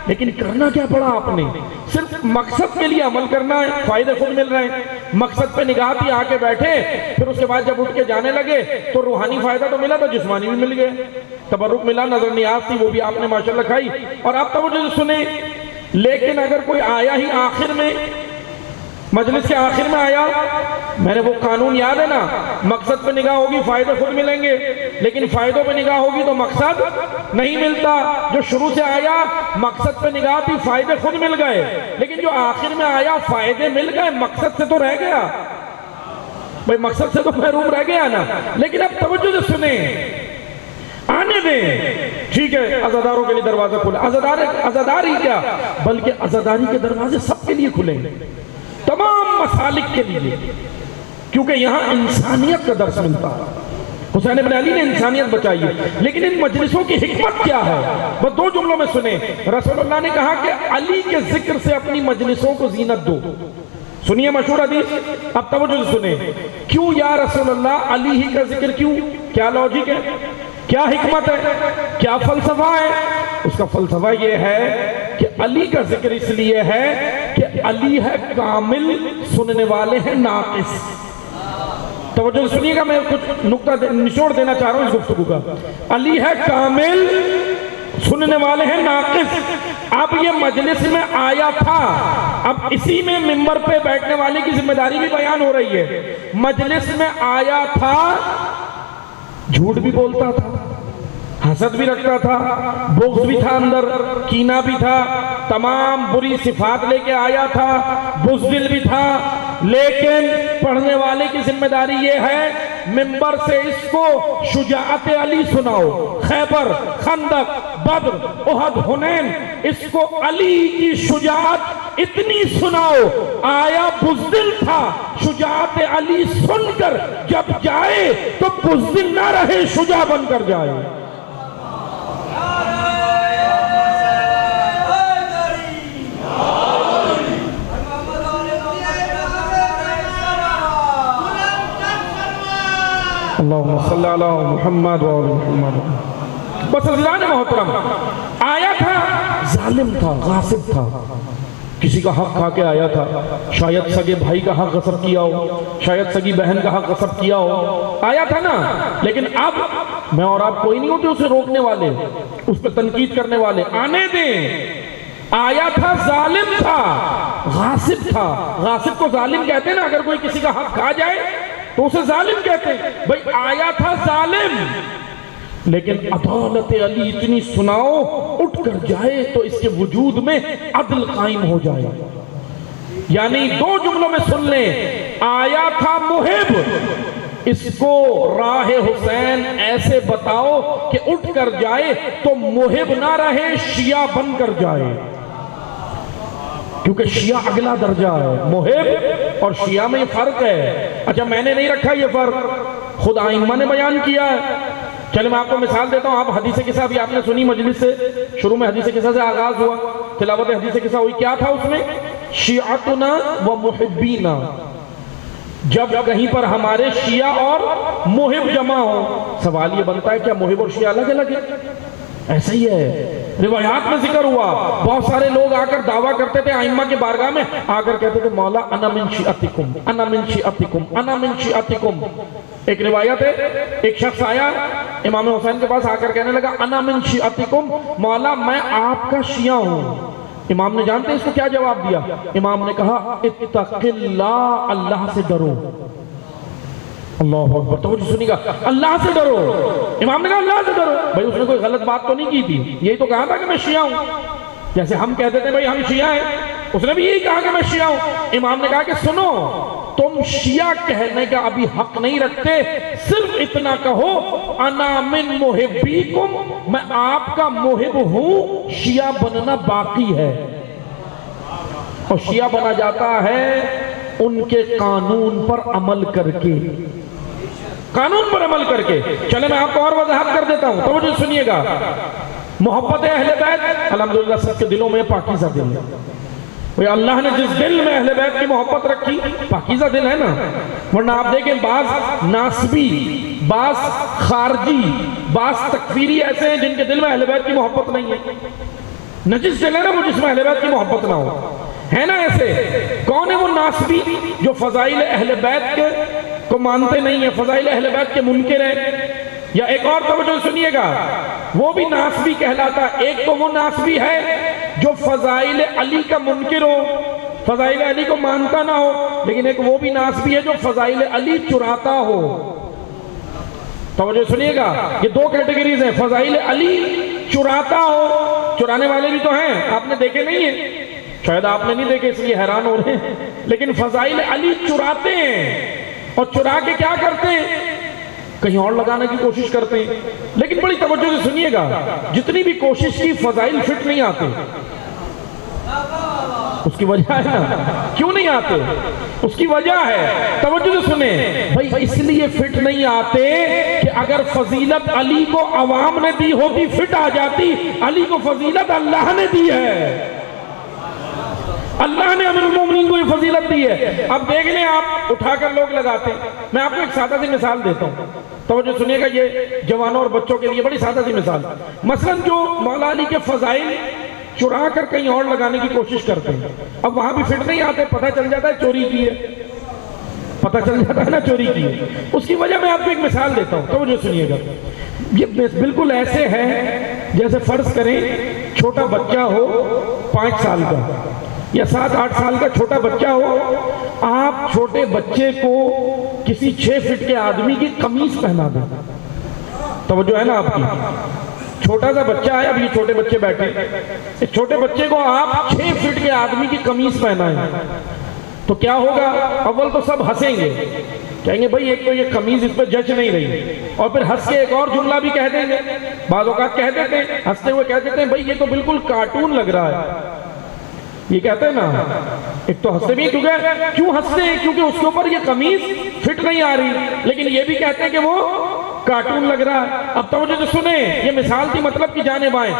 لیکن کرنا کیا پڑا آپ نے؟ صرف مقصد کے لیے عمل کرنا ہے, فائدے خود مل رہے ہیں. مقصد پہ نگاہ تھی, آ کے بیٹھے, پھر اس کے بعد جب اٹھ کے جانے لگے تو روحانی فائدہ تو ملا, تو جسمانی بھی مل گیا. تبرک ملا, نظر نیاز تھی, وہ بھی آپ نے ماشاءاللہ کھائی. اور آپ توجہ سے سنیں, لیکن اگر کوئی آیا ہی آخر میں, مجلس کے آخر میں آیا, میں نے وہ قانون یاد ہے نا, مقصد پہ نگاہ ہوگی فائدے خود ملیں گے, لیکن فائدوں پہ نگاہ ہوگی تو مقصد نہیں ملتا. جو شروع سے آیا مقصد پہ نگاہ تھی, فائدے خود مل گئے, لیکن جو آخر میں آیا فائدے مل گئے, مقصد سے تو رہ گیا. بھئی مقصد سے تو محروم رہ گیا نا. لیکن اب توجہ سے سنیں, آنے دیں, ٹھیک ہے عزاداروں کے لیے دروازہ کھولے. عزاداری کیا, بلکہ عزاداری کے دروازے سب کے لیے کھلیں گے, تمام مسالک کے لیے, کیونکہ یہاں انسانیت کا درس ملتا ہے. حسین ابن علی نے انسانیت بچائی ہے. لیکن ان مجلسوں کی حکمت کیا ہے؟ بس 2 جملوں میں سنیں. رسول اللہ نے کہا کہ علی کے ذکر سے اپنی مجلسوں کو زینت دو. سنیے مشہور حدیث، اب توجہ سے سنیں. کیوں یا رسول اللہ علی ہی کا ذکر کیوں؟ کیا لاجک ہے؟ کیا حکمت ہے؟ کیا فلسفہ ہے؟ اس کا فلسفہ یہ ہے کہ علی کا ذکر اس لیے ہے کہ علی ہے کامل، سننے والے ہیں ناقص. توجہ سنیے گا، میں کچھ نقطہ نچوڑ دینا چاہ رہا ہوں اس گفتگو کا. علی ہے کامل، سننے والے ہیں ناقص. اب یہ مجلس میں آیا تھا، اب اسی میں ممبر پہ بیٹھنے والے کی ذمہ داری بھی بیان ہو رہی ہے. مجلس میں آیا تھا، جھوٹ بھی بولتا تھا، حسد بھی رکھتا تھا، بغض بھی تھا، اندر کینہ بھی تھا، تمام بری صفات لے کے آیا تھا، بزدل بھی تھا. لیکن پڑھنے والے کی ذمہ داری یہ ہے ممبر سے اس کو شجاعت علی سناؤ. خیبر، خندق، بدر، احد، حنین، اس کو علی کی شجاعت اتنی سناؤ. آیا بزدل تھا، شجاعت علی سن کر جب جائے تو بزدل نہ رہے، شجاع بن کر جائے. اللہم صلی علی محمد و علی محمد. بس عزیزان محترم، آیا تھا، ظالم تھا، غاصب تھا، کسی کا حق کھا کے آیا تھا. شاید سگے بھائی کا حق غصب کیا ہو، شاید سگی بہن کا حق غصب کیا ہو. آیا تھا نا. لیکن اب میں اور آپ کوئی نہیں ہوتے اسے روکنے والے، اس پہ تنقید کرنے والے. آنے دیں. آیا تھا، ظالم تھا، غاصب تھا. غاصب کو ظالم کہتے ہیں نا، اگر کوئی کسی کا حق کھا جائے تو اسے ظالم کہتے ہیں. بھئی آیا تھا ظالم، لیکن عدالت علی اتنی سناؤ اٹھ کر جائے تو اس کے وجود میں عدل قائم ہو جائے. یعنی 2 جملوں میں سن لیں. آیا تھا محب، اس کو راہ حسین ایسے بتاؤ کہ اٹھ کر جائے تو محب نہ رہے، شیعہ بن کر جائے. کیونکہ شیعہ اگلا درجہ ہے، محب اور شیعہ میں یہ فرق ہے. اچھا میں نے نہیں رکھا یہ فرق، خود آئمہ نے بیان کیا ہے. چلے میں آپ کو مثال دیتا ہوں. آپ حدیث قصہ بھی آپ نے سنی مجلس سے، شروع میں حدیث قصہ سے آغاز ہوا، تلاوت حدیث قصہ ہوئی. کیا تھا اس میں؟ شیعتنا و محبینا. جب کہیں پر ہمارے شیعہ اور محب جمع ہو، سوال یہ بنتا ہے کیا محب اور شیعہ الگ الگ ہے؟ ایسا ہی ہے. روایات میں ذکر ہوا، بہت سارے لوگ آ کر دعویٰ کرتے تھے ائمہ کے بارگاہ میں، آ کر کہتے تھے مولا انا من شیعتکم، انا من شیعتکم، انا من شیعتکم. ایک روایت ہے، ایک شخص آیا امام حسین کے پاس، آ کر کہنے لگا انا من شیعتکم، مولا میں آپ کا شیعہ ہوں. امام نے جانتے اس کو کیا جواب دیا؟ امام نے کہا اتق اللہ، اللہ سے ڈرو. اللہ اکبر. توجہ سنی گا، اللہ سے ڈرو. امام نے کہا اللہ سے ڈرو. بھئی اس نے کوئی غلط بات تو نہیں کی تھی، یہی تو کہا تھا کہ میں شیعہ ہوں. جیسے ہم کہتے تھے بھئی ہم شیعہ ہیں، اس نے بھی یہی کہا کہ میں شیعہ ہوں. امام نے کہا کہ سنو، تم شیعہ کہنے کا ابھی حق نہیں رکھتے، صرف اتنا کہو انا من محبیکم، میں آپ کا محب ہوں. شیعہ بننا باقی ہے، اور شیعہ بنا جاتا ہے ان کے قانون پر عمل کر کے. قانون پر عمل کر کے. چلے میں آپ کو اور وضاحت کر دیتا ہوں، توجہ سنیے گا. محبت اہل بیت الحمدللہ سب کے دلوں میں پاکیزہ دل ہے. اللہ نے جس دل میں اہل بیت کی محبت رکھی، پاکیزہ دل ہے نا. ورنہ آپ دیکھیں بعض ناسبی، بعض خارجی، بعض تکفیری ایسے ہیں جن کے دل میں اہل بیت کی محبت نہیں ہے. نجس دل ہے نا وہ جس میں اہل بیت کی محبت نہ ہو، ہے نا ایسے. کون ہے وہ ناسبی جو فضائل اہل بیت کو مانتے نہیں ہیں، فضائل اہل بیت کے منکر ہیں؟ یا ایک اور توجہ سنیے گا، وہ بھی ناسبی کہلاتا ہے. ایک تو وہ ناسبی ہے جو فضائل علی کا منکر ہو، فضائل علی کو مانتا نہ ہو، لیکن ایک وہ بھی ناسبی ہے جو فضائل علی چراتا ہو. توجہ سنیے گا، یہ 2 کیٹیگریز ہیں. فضائل علی چراتا ہو، چرانے والے بھی تو ہیں، آپ نے دیکھے نہیں ہیں، شاید آپ نے نہیں دیکھے اس لیے حیران ہو رہے ہیں، لیکن فضائل علی چراتے ہیں. اور چرا کے کیا کرتے ہیں؟ کہیں اور لگانے کی کوشش کرتے ہیں. لیکن بڑی توجہ سے سنیے گا، جتنی بھی کوشش کی فضائل فٹ نہیں آتے. اس کی وجہ ہے نا، کیوں نہیں آتے؟ اس کی وجہ ہے، توجہ سے سنیں بھائی، اس لیے فٹ نہیں آتے کہ اگر فضیلت علی کو عوام نے دی ہوتی فٹ آ جاتی، علی کو فضیلت اللہ نے دی ہے، اللہ نے امیر المومنین کو یہ فضیلت دی ہے۔ اب دیکھ لیں آپ اٹھا کر لوگ لگاتے ہیں۔ میں آپ کو ایک سادہ سی مثال دیتا ہوں، توجہ سنیے گا، یہ جوانوں اور بچوں کے لیے بڑی سادہ سی مثال۔ مثلا جو مولا علی کے فضائل چرا کر کہیں اور لگانے کی کوشش کرتے ہیں، اب وہاں بھی فٹ نہیں آتے، پتہ چل جاتا ہے چوری کی ہے، پتہ چل جاتا ہے نا چوری کی ہے۔ اس کی وجہ میں آپ کو ایک مثال دیتا ہوں، توجہ سنیے گا۔ یہ بالکل ایسے ہے جیسے فرض کریں چھوٹا بچہ ہو 5 سال کا یا 7-8 سال کا چھوٹا بچہ ہو، آپ چھوٹے بچے کو کسی 6 فٹ کے آدمی کی قمیص پہنا دیں، توجہ ہے نا آپ کی، چھوٹا سا بچہ ہے، اب یہ چھوٹے بچے بیٹھے، اس چھوٹے بچے کو آپ 6 فٹ کے آدمی کی قمیص پہنائیں تو کیا ہوگا؟ اول تو سب ہنسیں گے، کہیں گے بھائی ایک تو یہ قمیض اس پہ جچ نہیں رہی، اور پھر ہنس کے ایک اور جملہ بھی کہہ دیں گے، بعض اوقات کہہ دیتے ہیں، ہنستے ہوئے کہہ دیتے ہیں بھائی یہ تو بالکل کارٹون لگ رہا ہے، یہ کہتے ہیں نا، ایک تو ہنستے بھی کیوں ہنستے ہیں؟ کیونکہ اس کے اوپر یہ قمیض فٹ نہیں آ رہی، لیکن یہ بھی کہتے ہیں کہ وہ کارٹون لگ رہا ہے۔ اب توجہ جو سنیں، یہ مثال تھی مطلب کی جانب آئیں،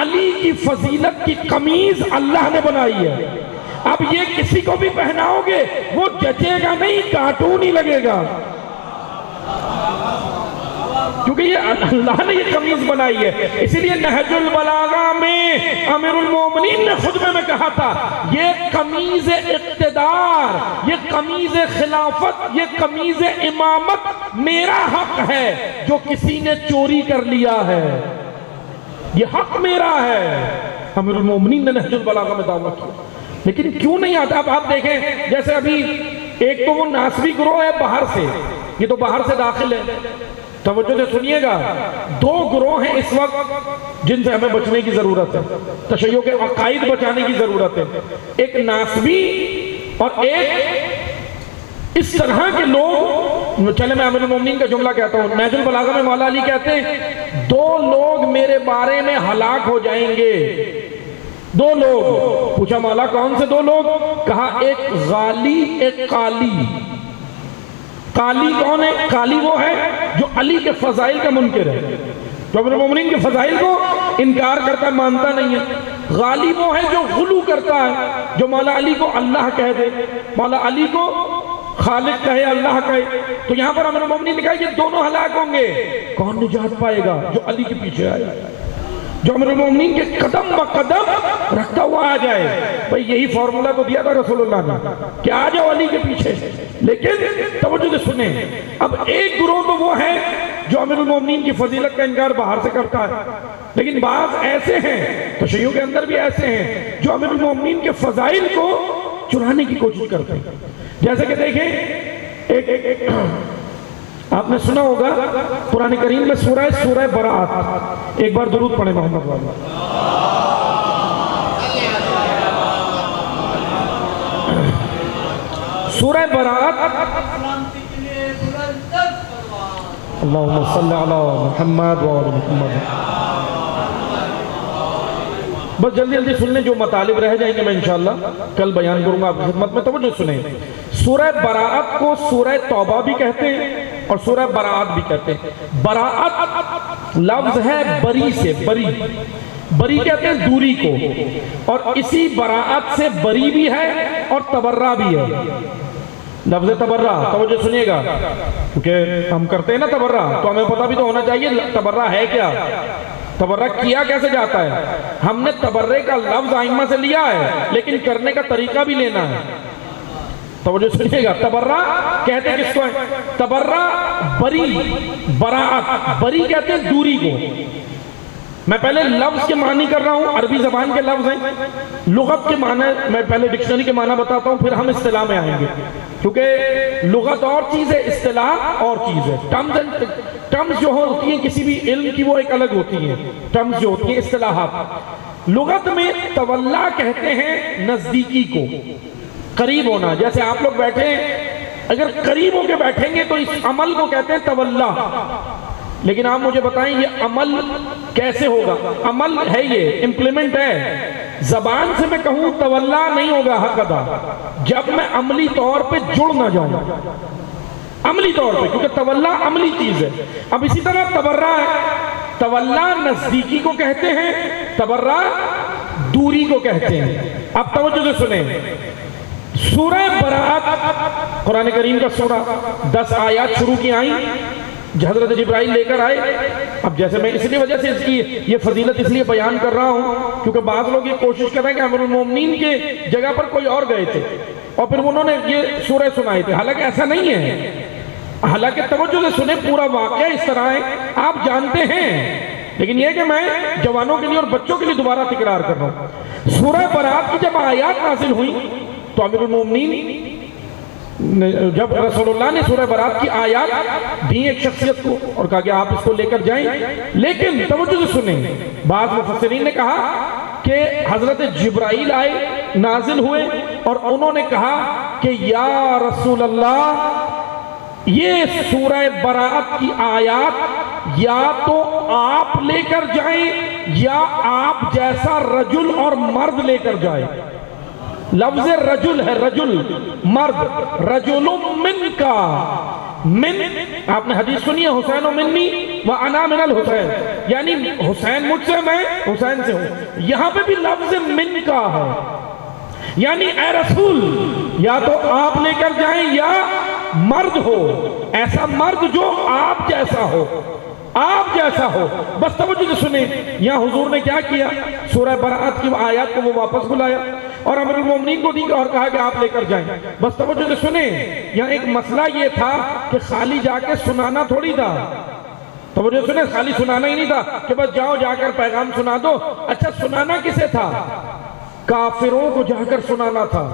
علی کی فضیلت کی قمیض اللہ نے بنائی ہے، اب یہ کسی کو بھی پہناؤ گے وہ جچے گا نہیں، کارٹون ہی لگے گا، کیونکہ یہ اللہ نے یہ قمیض بنائی ہے۔ اسی لیے نہج البلاغہ میں امیر المومنین نے خطبے میں کہا تھا، یہ قمیض اقتدار، یہ قمیض خلافت، یہ قمیض امامت میرا حق ہے، جو کسی نے چوری کر لیا ہے یہ حق میرا ہے۔ امیر المومنین نے نہج البلاغہ میں دعویٰ کیا، لیکن کیوں نہیں آتا؟ اب آپ دیکھیں، جیسے ابھی ایک تو وہ ناسبی گروہ ہے باہر سے، یہ تو باہر سے داخل ہے، توجہ سے سنیے گا، 2 گروہ ہیں اس وقت جن سے ہمیں بچنے کی ضرورت ہے، تشیع کے عقائد بچانے کی ضرورت ہے، ایک ناسبی اور ایک اس طرح کے لوگ۔ چلے میں امیر المومنین کا جملہ کہتا ہوں، نہج البلاغہ میں مولا علی کہتے ہیں 2 لوگ میرے بارے میں ہلاک ہو جائیں گے، 2 لوگ۔ پوچھا مولا کون سے 2 لوگ؟ کہا ایک غالی ایک قالی۔ قالی کون ہے؟ قالی وہ ہے جو علی کے فضائل کا منکر ہے، جو امیر المومنین کے فضائل کو انکار کرتا ہے، مانتا نہیں ہے۔ غالی وہ ہے جو غلو کرتا ہے، جو مولا علی کو اللہ کہہ دے، مولا علی کو خالق کہے، اللہ کہے۔ تو یہاں پر امیر المومنین نے کہا یہ دونوں ہلاک ہوں گے، کون نجات پائے گا؟ جو علی کے پیچھے آئے، جو امیر المومنین کے قدم بقدم رکھتا ہوا آ جائے۔ بھئی یہی فارمولہ تو دیا تھا رسول اللہ نے کہ آ جاؤ علی کے پیچھے، لیکن توجہ سے سنیں، اب ایک گروہ تو وہ ہے جو امیر المومنین کی فضیلت کا انکار باہر سے کرتا ہے، لیکن بعض ایسے ہیں، تشیع کے اندر بھی ایسے ہیں جو امیر المومنین کے فضائل کو چرانے کی کوشش کرتے ہیں۔ جیسے کہ دیکھیں، آپ نے سنا ہوگا قرآن کریم میں سورہ براءت، ایک بار درود پڑھیں محمد والا۔ سورہ براءت، اللہم صلی علی محمد و آل محمد۔ بس جلدی جلدی سن لیں، جو مطالب رہ جائیں گے میں انشاءاللہ کل بیان کروں گا آپ کی خدمت میں، توجہ سنیں۔ سورہ براءت کو سورہ توبہ بھی کہتے ہیں اور سورہ براءت بھی کہتے ہیں۔ براءت لفظ ہے بری سے، بری کہتے ہیں دوری کو، اور اسی براءت سے بری بھی ہے اور تبرہ بھی ہے۔ لفظ تبرہ، توجہ سنیے گا، کیونکہ ہم کرتے ہیں نا تبرہ، تو ہمیں پتہ بھی تو ہونا چاہیے تبرہ ہے کیا، تبرہ کیا کیسے جاتا ہے۔ ہم نے تبرے کا لفظ ائمہ سے لیا ہے، لیکن کرنے کا طریقہ بھی لینا ہے، توجہ سنیے گا۔ تبرہ کہتے ہیں کس کو ہے؟ تبرہ بری، براءت بری کہتے ہیں دوری کو۔ میں پہلے لفظ کے معنی کر رہا ہوں، عربی زبان کے لفظ ہیں، لغت کے معنی میں پہلے ڈکشنری کے معنی بتاتا ہوں، پھر ہم اصطلاح میں آئیں گے، کیونکہ لغت اور چیز ہے، اصطلاح اور چیز ہے۔ ٹرمز جو ہوتی ہیں کسی بھی علم کی وہ ایک الگ ہوتی ہیں، ٹرمز جو ہوتی ہیں اصطلاحات۔ لغت میں تولا کہتے ہیں نزدیکی کو، قریب ہونا۔ جیسے آپ لوگ بیٹھے اگر قریب ہو کے بیٹھیں گے تو اس عمل کو کہتے ہیں تولا، لیکن آپ مجھے بتائیں یہ عمل کیسے ہوگا؟ عمل ہے، یہ امپلیمنٹ ہے۔ زبان سے میں کہوں تولا نہیں ہوگا حق ادا جب میں عملی طور پہ جڑ نہ جاؤں۔ عملی طور پہ، کیونکہ تولا عملی چیز ہے۔ اب اسی طرح تبرہ ہے، تولا نزدیکی کو کہتے ہیں، تبرہ دوری کو کہتے ہیں۔ اب توجہ سے سنیں، سورہ براءت قرآن کریم کا سورہ 10 آیات شروع کی آئیں، حضرت جبرائیل لے کر آئے۔ اب جیسے میں اس لیے وجہ سے اس کی یہ فضیلت اس لیے بیان کر رہا ہوں کیونکہ بعض لوگ یہ کوشش کر رہے ہیں کہ امیر المومنین کے جگہ پر کوئی اور گئے تھے اور پھر انہوں نے یہ سورہ سنائے تھے، حالانکہ ایسا نہیں ہے۔ حالانکہ توجہ سے سنیں، پورا واقعہ اس طرح ہے، آپ جانتے ہیں، لیکن یہ کہ میں جوانوں کے لیے اور بچوں کے لیے دوبارہ تکرار کر رہا ہوں۔ سورہ براءت کی جب آیات نازل ہوئی تو امیر المومنین جب رسول اللہ نے سورہ براءت کی آیات دی ایک شخصیت کو اور کہا کہ آپ اس کو لے کر جائیں، لیکن توجہ سے سنیں، بعض مفسرین نے کہا کہ حضرت جبرائیل آئے، نازل ہوئے اور انہوں نے کہا کہ یا رسول اللہ، یہ سورہ براءت کی آیات یا تو آپ لے کر جائیں یا آپ جیسا رجل اور مرد لے کر جائیں۔ لفظ رجل ہے، رجل مرد، رجل من کا، من آپ نے حدیث سنی ہے، حسین منی وانا من الحسین، یعنی حسین مجھ سے، میں حسین سے ہوں۔ یہاں پہ بھی لفظ من کا ہے، یعنی اے رسول یا تو آپ لے کر جائیں یا مرد ہو، ایسا مرد جو آپ جیسا ہو، آپ جیسا ہو۔ بس توجہ سے سنیں، یہاں حضور نے کیا کیا، سورہ براءت کی آیات کو وہ واپس بلایا اور امیر المومنین کو دی اور کہا کہ آپ لے کر جائیں۔ بس توجہ سے سنیں، یہاں ایک مسئلہ یہ تھا کہ خالی جا کے سنانا تھوڑی تھا، توجہ سنیں، خالی سنانا ہی نہیں تھا کہ بس جاؤ جا کر پیغام سنا دو۔ اچھا سنانا کسے تھا؟ کافروں کو جا کر سنانا تھا،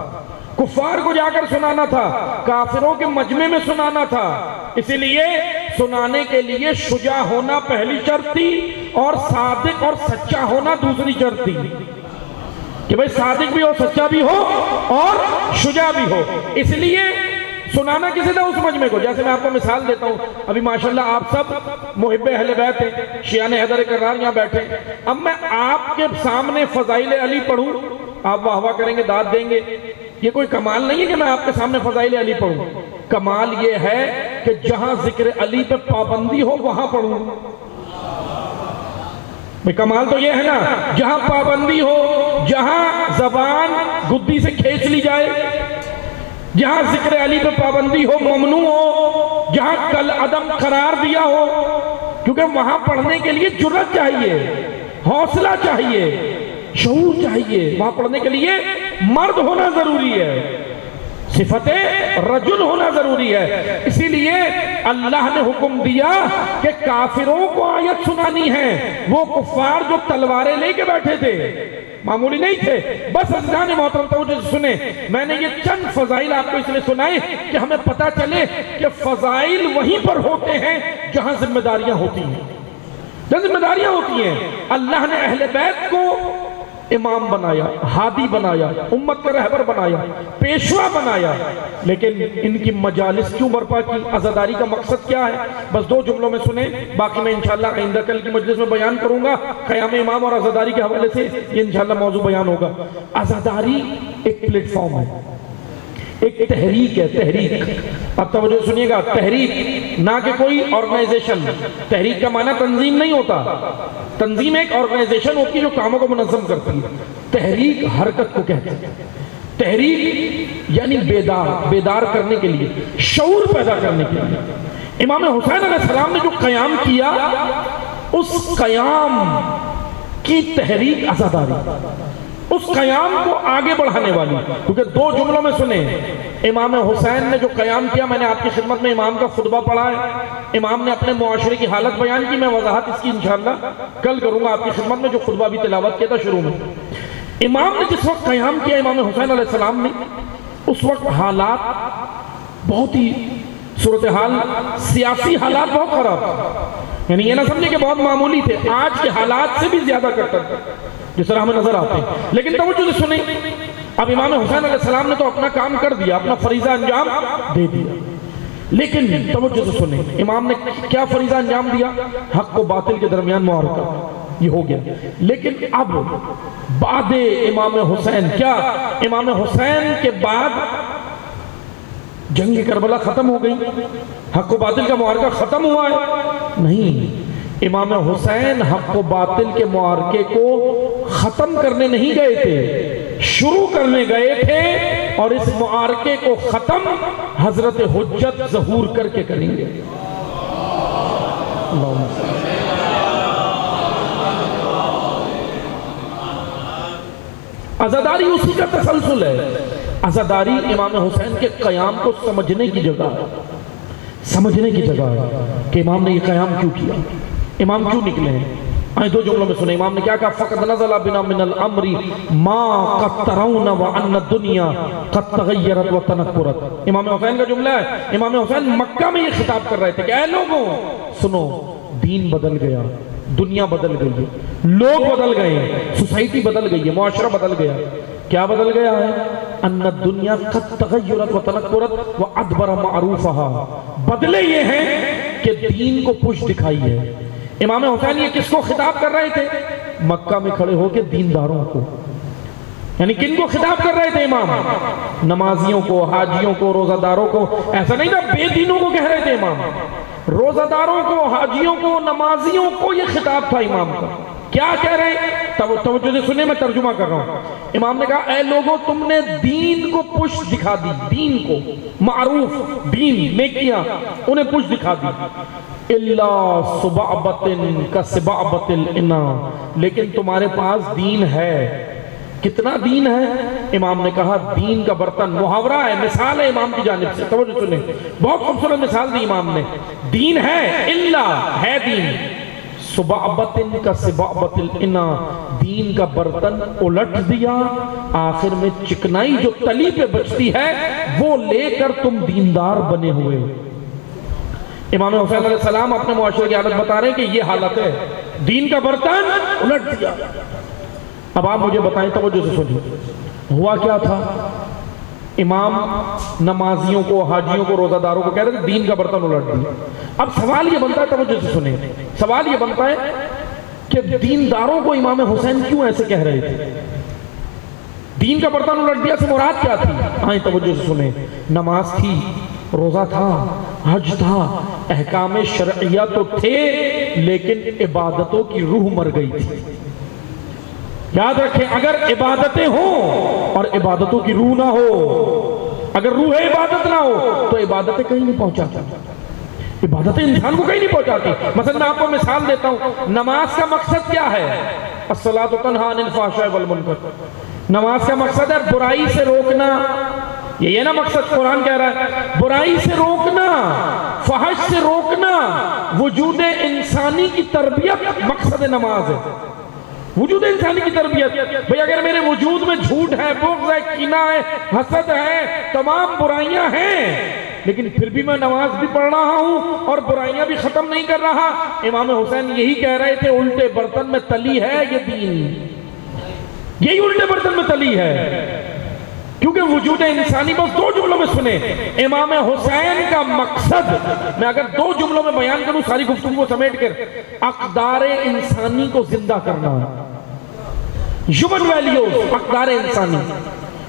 کفار کو جا کر سنانا تھا، کافروں کے مجمع میں سنانا تھا۔ اسی لیے سنانے کے لیے شجاع ہونا پہلی شرط تھی اور صادق اور سچا ہونا دوسری شرط تھی، کہ بھئی صادق بھی ہو، سچا بھی ہو اور شجاع بھی ہو۔ اس لیے سنانا کسی تھا اس مجمع کو، جیسے میں آپ کو مثال دیتا ہوں، ابھی ماشاءاللہ آپ سب محب اہل بیت ہیں، شیعان حیدر کرار یہاں بیٹھے، اب میں آپ کے سامنے فضائل علی پڑھوں، آپ واہ واہ کریں گے، داد دیں گے، یہ کوئی کمال نہیں ہے کہ میں آپ کے سامنے فضائل علی پڑھوں۔ کمال یہ ہے کہ جہاں ذکر علی پہ پابندی ہو وہاں پڑھوں۔ کمال تو یہ ہے نا، جہاں پابندی ہو، جہاں زبان گدی سے کھینچ لی جائے، جہاں ذکر علی پہ پابندی ہو، ممنوع ہو، جہاں کل عدم قرار دیا ہو، کیونکہ وہاں پڑھنے کے لیے جرأت چاہیے، حوصلہ چاہیے، شعور چاہیے، وہاں پڑھنے کے لیے مرد ہونا ضروری ہے، صفت رجل ہونا ضروری ہے۔ اسی لیے اللہ نے حکم دیا کہ کافروں کو آیت سنانی ہے، وہ کفار جو تلواریں لے کے بیٹھے تھے، معمولی نہیں تھے۔ بس عزیزان محترم توجہ سے سنیں، میں نے یہ چند فضائل آپ کو اس لیے سنائے کہ ہمیں پتہ چلے کہ فضائل وہیں پر ہوتے ہیں جہاں ذمہ داریاں ہوتی ہیں، جہاں ذمہ داریاں ہوتی ہیں۔ اللہ نے اہل بیت کو امام بنایا، ہادی بنایا، امت کا رہبر بنایا، پیشوا بنایا، لیکن ان کی مجالس کیوں برپا کی؟ عزاداری کا مقصد کیا ہے؟ بس دو جملوں میں سنیں، باقی میں انشاءاللہ آئندہ کل کی مجلس میں بیان کروں گا، قیام امام اور عزاداری کے حوالے سے یہ انشاءاللہ موضوع بیان ہوگا۔ عزاداری ایک پلیٹ فارم ہے، ایک تحریک ہے، تحریک۔ اب توجہ سنیے گا، تحریک نہ کہ کوئی آرگنائزیشن، تحریک کا معنی تنظیم نہیں ہوتا، تنظیم ایک آرگنائزیشن ہوتی ہے جو کاموں کو منظم کرتی ہے، تحریک حرکت کو کہتے ہیں۔ تحریک یعنی بیدار کرنے کے لیے، شعور پیدا کرنے کے لیے۔ امام حسین علیہ السلام نے جو قیام کیا، اس قیام کی تحریک عزاداری، اس قیام کو آگے بڑھانے والی، کیونکہ دو جملوں میں سنیں، امام حسین نے جو قیام کیا، میں نے آپ کی خدمت میں امام کا خطبہ پڑھا ہے، امام نے اپنے معاشرے کی حالت بیان کی، میں وضاحت اس کی انشاءاللہ کل کروں گا آپ کی خدمت میں، جو خطبہ بھی تلاوت کیا تھا شروع میں۔ امام نے جس وقت قیام کیا، امام حسین علیہ السلام نے، اس وقت حالات بہت ہی صورتحال، سیاسی حالات بہت خراب، یعنی یہ نہ سمجھے کہ بہت معمولی تھے، آج کے حالات سے بھی زیادہ کرتا تھا جس طرح ہمیں نظر آتے ہیں۔ لیکن توجہ سے سنیں، اب امام حسین علیہ السلام نے تو اپنا کام کر دیا، اپنا فریضہ انجام دے دیا، لیکن توجہ سے سنیں، امام نے کیا فریضہ انجام دیا؟ حق و باطل کے درمیان معرکہ، یہ ہو گیا۔ لیکن اب بعد امام حسین کیا؟ امام حسین کے بعد جنگ کربلا ختم ہو گئی، حق و باطل کا معرکہ ختم ہوا ہے؟ نہیں، امام حسین حق و باطل کے معرکے کو ختم کرنے نہیں گئے تھے، شروع کرنے گئے تھے، اور اس معرکے کو ختم حضرت حجت ظہور کر کے کریں گے۔ عزاداری اسی کا تسلسل ہے۔ عزاداری امام حسین کے قیام کو سمجھنے کی جگہ ہے، سمجھنے کی جگہ ہے کہ امام نے یہ قیام کیوں کیا، امام کیوں نکلے ہیں۔ آئیں دو جملوں میں سنیں، امام نے کیا کہا؟ فَقَدْ نَزَلَ بِنَا مِنَ الْأَمْرِ مَا قَدْ تَرَوْنَ وَأَنَّ الدُّنْيَا قَدْ تَغَيَّرَتْ وَتَنَكُّرَتْ۔ امام حسین کا جملہ ہے، امام حسین مکہ میں یہ خطاب کر رہے تھے کہ اے لوگوں سنو، دین بدل گیا، دنیا بدل گئی ہے، لوگ بدل گئے ہیں، سوسائٹی بدل گئی ہے، معاشرہ بدل گیا۔ کیا بدل گیا ہے؟ ان الدنیا قد تغیرت وتنکرت وادبر معروفها، بدلے یہ ہیں کہ دین کو پش دکھائی ہے۔ امام حسین یہ کس کو خطاب کر رہے تھے؟ مکہ میں کھڑے ہو کے دینداروں کو، یعنی کن کو خطاب کر رہے تھے امام؟ نمازیوں کو، حاجیوں کو، روزہ داروں کو۔ ایسا نہیں تھا بے دینوں کو کہہ رہے تھے امام، روزہ داروں کو، حاجیوں کو، نمازیوں کو یہ خطاب تھا امام کا۔ کیا کہہ رہے ہیں؟ توجہ سے سنیں، میں ترجمہ کر رہا ہوں۔ امام نے کہا اے لوگوں تم نے دین کو پش دکھا دی، دین کو، معروف دین نیکیاں انہیں پش دکھا دی۔ الا صبعبۃ کصبعبۃ الاناء، لیکن تمہارے پاس دین ہے۔ کتنا دین ہے؟ امام نے کہا دین کا برتن، محاورہ ہے، مثال ہے امام کی جانب سے، توجہ سنیں، بہت خوبصورت مثال دی امام نے۔ دین ہے، الا ہے دین، صبعبۃ کصبعبۃ الاناء، دین کا برتن الٹ دیا، آخر میں چکنائی جو تلی پہ بچتی ہے وہ لے کر تم دیندار بنے ہوئے۔ امام حسین علیہ السلام اپنے معاشرے کی حالت بتا رہے ہیں کہ یہ حالت ہے، دین کا برتن الٹ دیا۔ اب آپ مجھے بتائیں، توجہ سے سنیں، ہوا کیا تھا؟ امام نمازیوں کو، حاجیوں کو، روزہ داروں کو کہہ رہے تھے دین کا برتن الٹ دیا۔ اب سوال یہ بنتا ہے، توجہ سے سنیں، سوال یہ بنتا ہے کہ دینداروں کو امام حسین کیوں ایسے کہہ رہے تھے؟ دین کا برتن الٹ دیا سے مراد کیا تھی؟ آئیں توجہ سے سنیں، نماز تھی، روزہ تھا، حج تھا، احکام شرعیہ تو تھے، لیکن عبادتوں کی روح مر گئی تھی۔ یاد رکھیں، اگر عبادتیں ہوں اور عبادتوں کی روح نہ ہو، اگر روح عبادت نہ ہو تو عبادتیں کہیں نہیں پہنچاتی، عبادتیں انسان کو کہیں نہیں پہنچاتی۔ مثلا میں آپ کو مثال دیتا ہوں، نماز کا مقصد کیا ہے؟ الصلاۃ تنہی عن الفحشاء والمنکر، نماز کا مقصد ہے برائی سے روکنا، یہ نا مقصد قرآن کہہ رہا ہے، برائی سے روکنا، فحش سے روکنا، وجود انسانی کی تربیت مقصد نماز ہے، وجود انسانی کی تربیت۔ بھئی اگر میرے وجود میں جھوٹ ہے، بغض ہے، کینہ ہے، حسد ہے، تمام برائیاں ہیں، لیکن پھر بھی میں نماز بھی پڑھ رہا ہوں اور برائیاں بھی ختم نہیں کر رہا، امام حسین یہی کہہ رہے تھے الٹے برتن میں تلی ہے یہ دین، یہی الٹے برتن میں تلی ہے۔ کیونکہ وجود انسانی، بس دو جملوں میں سنیں، امام حسین کا مقصد، میں اگر دو جملوں میں بیان کروں ساری گفتگو کو سمیٹ کر، اقدار انسانی کو زندہ کرنا، ہیومن ویلیوز، اقدار انسانی۔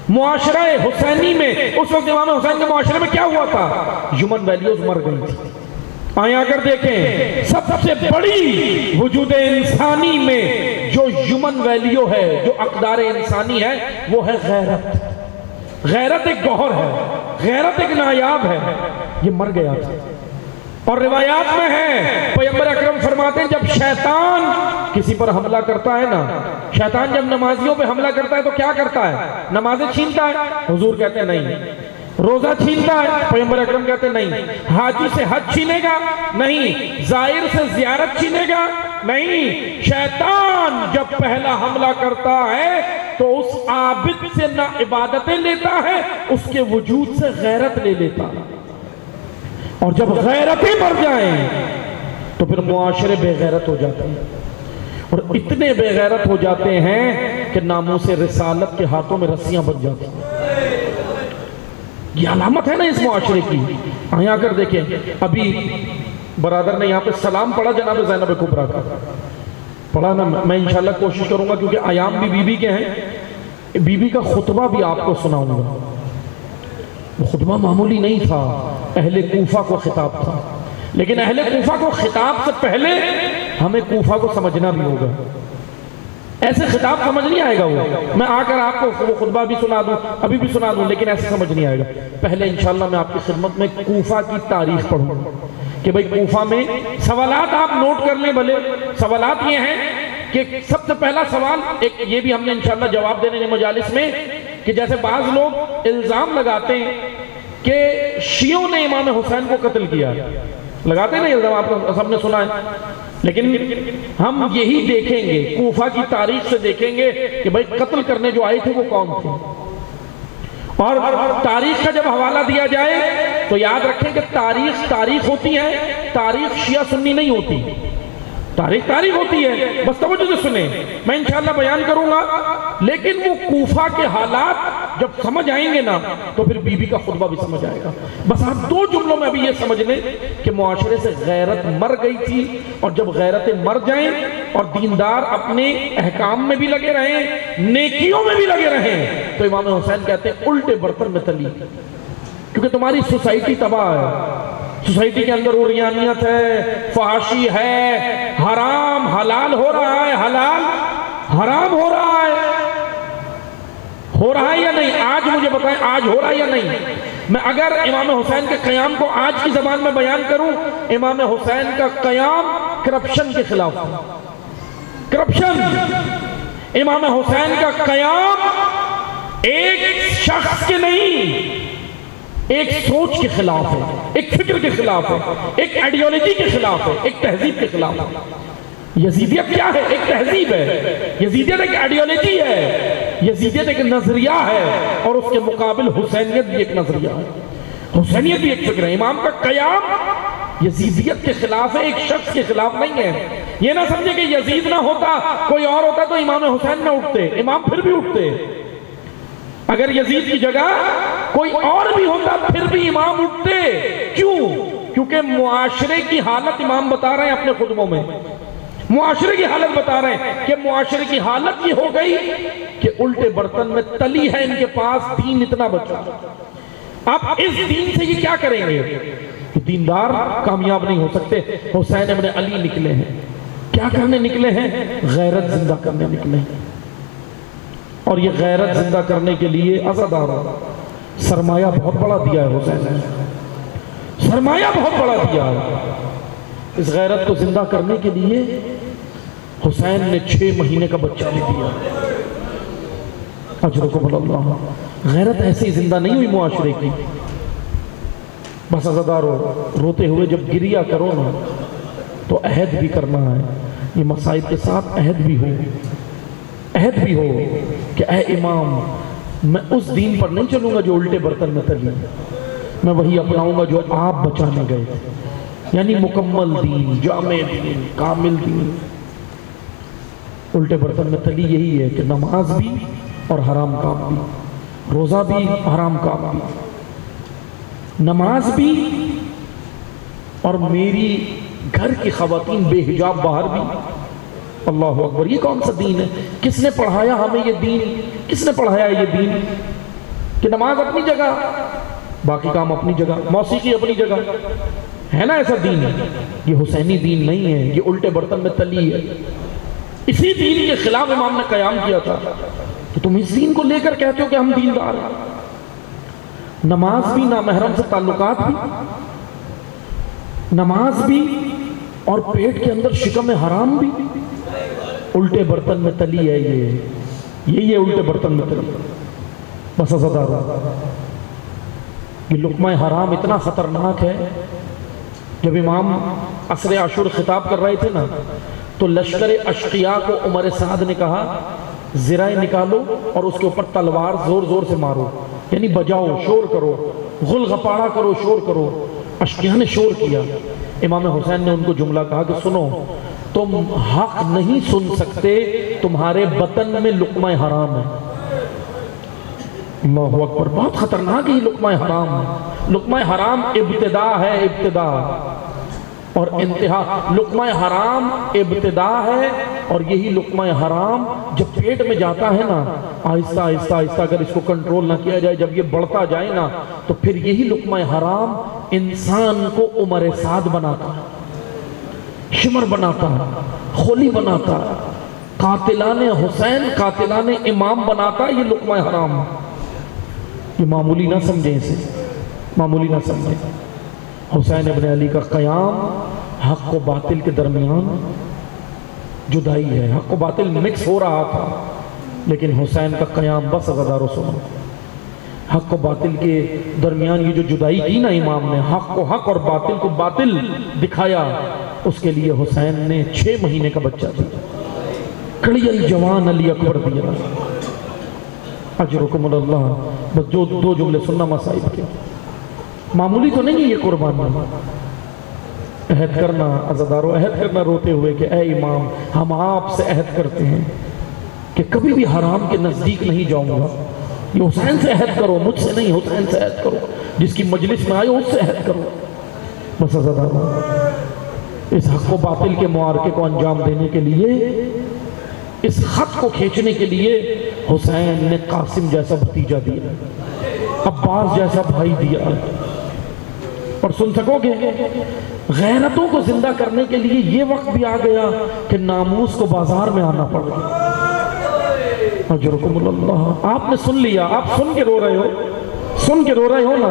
معاشرہ حسینی میں اس وقت امام حسین کے معاشرے میں کیا ہوا تھا؟ ہیومن ویلیوز مر گئی تھی۔ آئیں آ کر دیکھیں، سب سے بڑی وجود انسانی میں جو ہیومن ویلیو ہے، جو اقدار انسانی ہے، وہ ہے غیرت۔ غیرت ایک گوہر ہے، غیرت ایک نایاب ہے، یہ مر گیا تھا۔ اور روایات میں ہے، پیغمبر اکرم فرماتے ہیں جب شیطان کسی پر حملہ کرتا ہے نا، شیطان جب نمازیوں پہ حملہ کرتا ہے تو کیا کرتا ہے؟ نمازیں چھینتا ہے؟ حضور کہتے ہیں نہیں۔ روزہ چھینتا ہے؟ پیغمبر اکرم کہتے ہیں نہیں۔ حاجی سے حج چھینے گا؟ نہیں۔ زائر سے زیارت چھینے گا؟ نہیں۔ شیطان جب پہلا حملہ کرتا ہے تو اس عابد سے نہ عبادتیں لیتا ہے، اس کے وجود سے غیرت لے لیتا ہے، اور جب غیرتیں مر جائیں تو پھر معاشرے بے غیرت ہو جاتے ہیں، اور اتنے بے غیرت ہو جاتے ہیں کہ ناموس رسالت کے ہاتھوں میں رسیاں بن جاتی ہیں۔ یہ علامت ہے نا اس معاشرے کی۔ آئیں آ کر دیکھیں، ابھی برادر نے یہاں پہ سلام پڑھا جناب زینب کبریٰ کا، پڑھا نا؟ میں انشاءاللہ کوشش کروں گا، کیونکہ ایام بھی بی بی کے ہیں، بی بی کا خطبہ بھی آپ کو سناؤں گا۔ وہ خطبہ معمولی نہیں تھا، اہل کوفہ کو خطاب تھا، لیکن اہل کوفہ کو خطاب سے پہلے ہمیں کوفہ کو سمجھنا بھی ہوگا۔ ایسے خطاب سمجھ نہیں آئے گا، وہ میں آ کر آپ کو وہ خطبہ بھی سنا دوں، ابھی بھی سنا دوں، لیکن ایسے سمجھ نہیں آئے گا۔ پہلے انشاءاللہ میں آپ کی خدمت میں کوفہ کی تاریخ پڑھوں کہ بھئی کوفہ میں سوالات آپ نوٹ کر لیں بھلے۔ سوالات یہ ہیں کہ سب سے پہلا سوال، ایک یہ بھی ہم نے انشاءاللہ جواب دینے کے مجالس میں، کہ جیسے بعض لوگ الزام لگاتے ہیں کہ شیعوں نے امام حسین کو قتل کیا، لگاتے ہیں نا الزام، آپ سب نے سنا ہے، لیکن ہم یہی دیکھیں گے، کوفہ کی تاریخ سے دیکھیں گے کہ بھئی قتل کرنے جو آئے تھے وہ کون تھے، اور تاریخ کا جب حوالہ دیا جائے تو یاد رکھیں کہ تاریخ ہوتی ہے، تاریخ شیعہ سنی نہیں ہوتی، تاریخ ہوتی ہے، بس توجہ سے سنیں، میں انشاءاللہ بیان کروں گا، لیکن وہ کوفہ کے حالات جب سمجھ آئیں گے نا تو پھر بی بی کا خطبہ بھی سمجھ آئے گا۔ بس آپ دو جملوں میں ابھی یہ سمجھ لیں کہ معاشرے سے غیرت مر گئی تھی، اور جب غیرتیں مر جائیں اور دیندار اپنے احکام میں بھی لگے رہیں، نیکیوں میں بھی لگے رہیں، تو امام حسین کہتے ہیں الٹے برتن میں تلی، کیونکہ تمہاری سوسائٹی تباہ ہے، سوسائٹی کے اندر عریانیت ہے، فحاشی ہے، حرام حلال ہو رہا ہے، حلال حرام ہو رہا ہے یا نہیں؟ آج مجھے بتائیں، آج ہو رہا ہے یا نہیں؟ میں اگر امام حسین کے قیام کو آج کی زبان میں بیان کروں، امام حسین کا قیام کرپشن کے خلاف ہے، کرپشن۔ امام حسین کا قیام ایک شخص کے نہیں، ایک سوچ کے خلاف ہے، ایک فکر کے خلاف ہے، ایک آئیڈیالوجی کے خلاف ہے، ایک تہذیب کے خلاف ہے۔ یزیدیت کیا ہے؟ ایک تہذیب ہے، یزیدیت ایک آئیڈیالوجی ہے، یزیدیت ایک نظریہ ہے، اور اس کے مقابل حسینیت بھی ایک نظریہ ہے، حسینیت بھی ایک فکر ہے۔ امام کا قیام یزیدیت کے خلاف ہے، ایک شخص کے خلاف نہیں ہے۔ یہ نہ سمجھے کہ یزید نہ ہوتا، کوئی اور ہوتا تو امام حسین نہ اٹھتے، امام پھر بھی اٹھتے۔ اگر یزید کی جگہ کوئی اور بھی ہوتا پھر بھی امام اٹھتے، کیوں؟ کیونکہ معاشرے کی حالت امام بتا رہے ہیں اپنے خطبوں میں، معاشرے کی حالت بتا رہے ہیں کہ معاشرے کی حالت یہ ہو گئی کہ الٹے برتن میں تلی ہے ان کے پاس، دین اتنا بچا۔ اب اس دین سے یہ کیا کریں گے؟ دیندار کامیاب نہیں ہو سکتے۔ حسین ابن علی نکلے ہیں، کیا کرنے نکلے ہیں؟ غیرت زندہ کرنے نکلے ہیں، اور یہ غیرت زندہ کرنے کے لیے عزاداروں سرمایہ بہت بڑا دیا ہے حسین نے، سرمایہ بہت بڑا دیا ہے۔ اس غیرت کو زندہ کرنے کے لیے حسین نے 6 مہینے کا بچہ لے دیا۔ اجرکم اللہ۔ غیرت ایسے ہی زندہ نہیں ہوئی معاشرے کی، بس عزاداروں روتے ہوئے جب گریہ کرو نا تو عہد بھی کرنا ہے، یہ مصائب کے ساتھ عہد بھی ہو کہ اے امام، میں اس دین پر نہیں چلوں گا جو الٹے برتن میں تلی، میں وہی اپناؤں گا جو آپ بچانے گئے تھے، یعنی مکمل دین، جامع دین، کامل دین۔ الٹے برتن میں تلی یہی ہے کہ نماز بھی اور حرام کام بھی، روزہ بھی حرام کام بھی، نماز بھی اور میری گھر کی خواتین بے حجاب باہر بھی۔ اللہ اکبر، یہ کون سا دین ہے؟ کس نے پڑھایا ہمیں یہ دین؟ کس نے پڑھایا یہ دین کہ نماز اپنی جگہ، باقی کام اپنی جگہ، موسیقی اپنی جگہ، ہے نا ایسا دین؟ یہ حسینی دین نہیں ہے، یہ الٹے برتن میں تلی ہے۔ اسی دین کے خلاف امام نے قیام کیا تھا، تو تم اس دین کو لے کر کہتے ہو کہ ہم دیندار ہیں؟ نماز بھی، نامحرم سے تعلقات بھی، نماز بھی اور پیٹ کے اندر شکم حرام بھی، الٹے برتن میں تلی ہے۔ یہ الٹے برتن میں تلی۔ بس عزاداروں، یہ لقمہ حرام اتنا خطرناک ہے۔ جب امام عصر عاشور خطاب کر رہے تھے نا تو لشکر اشقیاء کو عمر سعد نے کہا زرہ نکالو اور اس کے اوپر تلوار زور زور سے مارو، یعنی بجاؤ، شور کرو، غل غپارہ کرو، شور کرو۔ اشقیاء نے شور کیا۔ امام حسین نے ان کو جملہ کہا کہ سنو، تم حق نہیں سن سکتے، تمہارے بطن میں لقمہ حرام ہے۔ اللہ اکبر، بہت خطرناک ہے یہ لقمہ حرام۔ لقمہ حرام ابتدا ہے، ابتدا اور انتہا لقمہ حرام ابتدا ہے، اور یہی لقمہ حرام جب پیٹ میں جاتا ہے نا، آہستہ آہستہ آہستہ اگر اس کو کنٹرول نہ کیا جائے، جب یہ بڑھتا جائے نا، تو پھر یہی لقمہ حرام انسان کو عمر سعد بناتا ہے، شمر بناتا ہے، خولی بناتا ہے، قاتلان حسین قاتلان امام بناتا ہے۔ یہ لقمہ حرام، یہ معمولی نہ سمجھیں، اسے معمولی نہ سمجھیں۔ حسین ابن علی کا قیام حق و باطل کے درمیان جدائی ہے، حق و باطل مکس ہو رہا تھا، لیکن حسین کا قیام بس غدار و سنو، حق و باطل کے درمیان یہ جو جدائی کی نا امام نے، حق کو حق اور باطل کو باطل دکھایا، اس کے لیے حسین نے 6 مہینے کا بچہ دیا، کڑی الجوان علی اکبر دیا۔ اجرکم اللہ۔ بس جو 2 جملے سننا مصائب کے، معمولی تو نہیں ہے یہ قربانی۔ عہد کرنا عزادارو، عہد کرنا روتے ہوئے کہ اے امام، ہم آپ سے عہد کرتے ہیں کہ کبھی بھی حرام کے نزدیک نہیں جاؤں گا۔ یہ حسین سے عہد کرو، مجھ سے نہیں، حسین سے عہد کرو، جس کی مجلس میں آئے اس سے عہد کرو۔ بس عزادارو، اس حق و باطل کے معارکے کو انجام دینے کے لیے، اس خط کو کھینچنے کے لیے حسین نے قاسم جیسا بھتیجا دیا، عباس جیسا بھائی دیا۔ اور سن سکو گے، غیرتوں کو زندہ کرنے کے لیے یہ وقت بھی آ گیا کہ ناموس کو بازار میں آنا پڑ گیا۔ اجرکم اللہ۔ آپ نے سن لیا، آپ سن کے رو رہے ہو، سن کے رو رہے ہو نا۔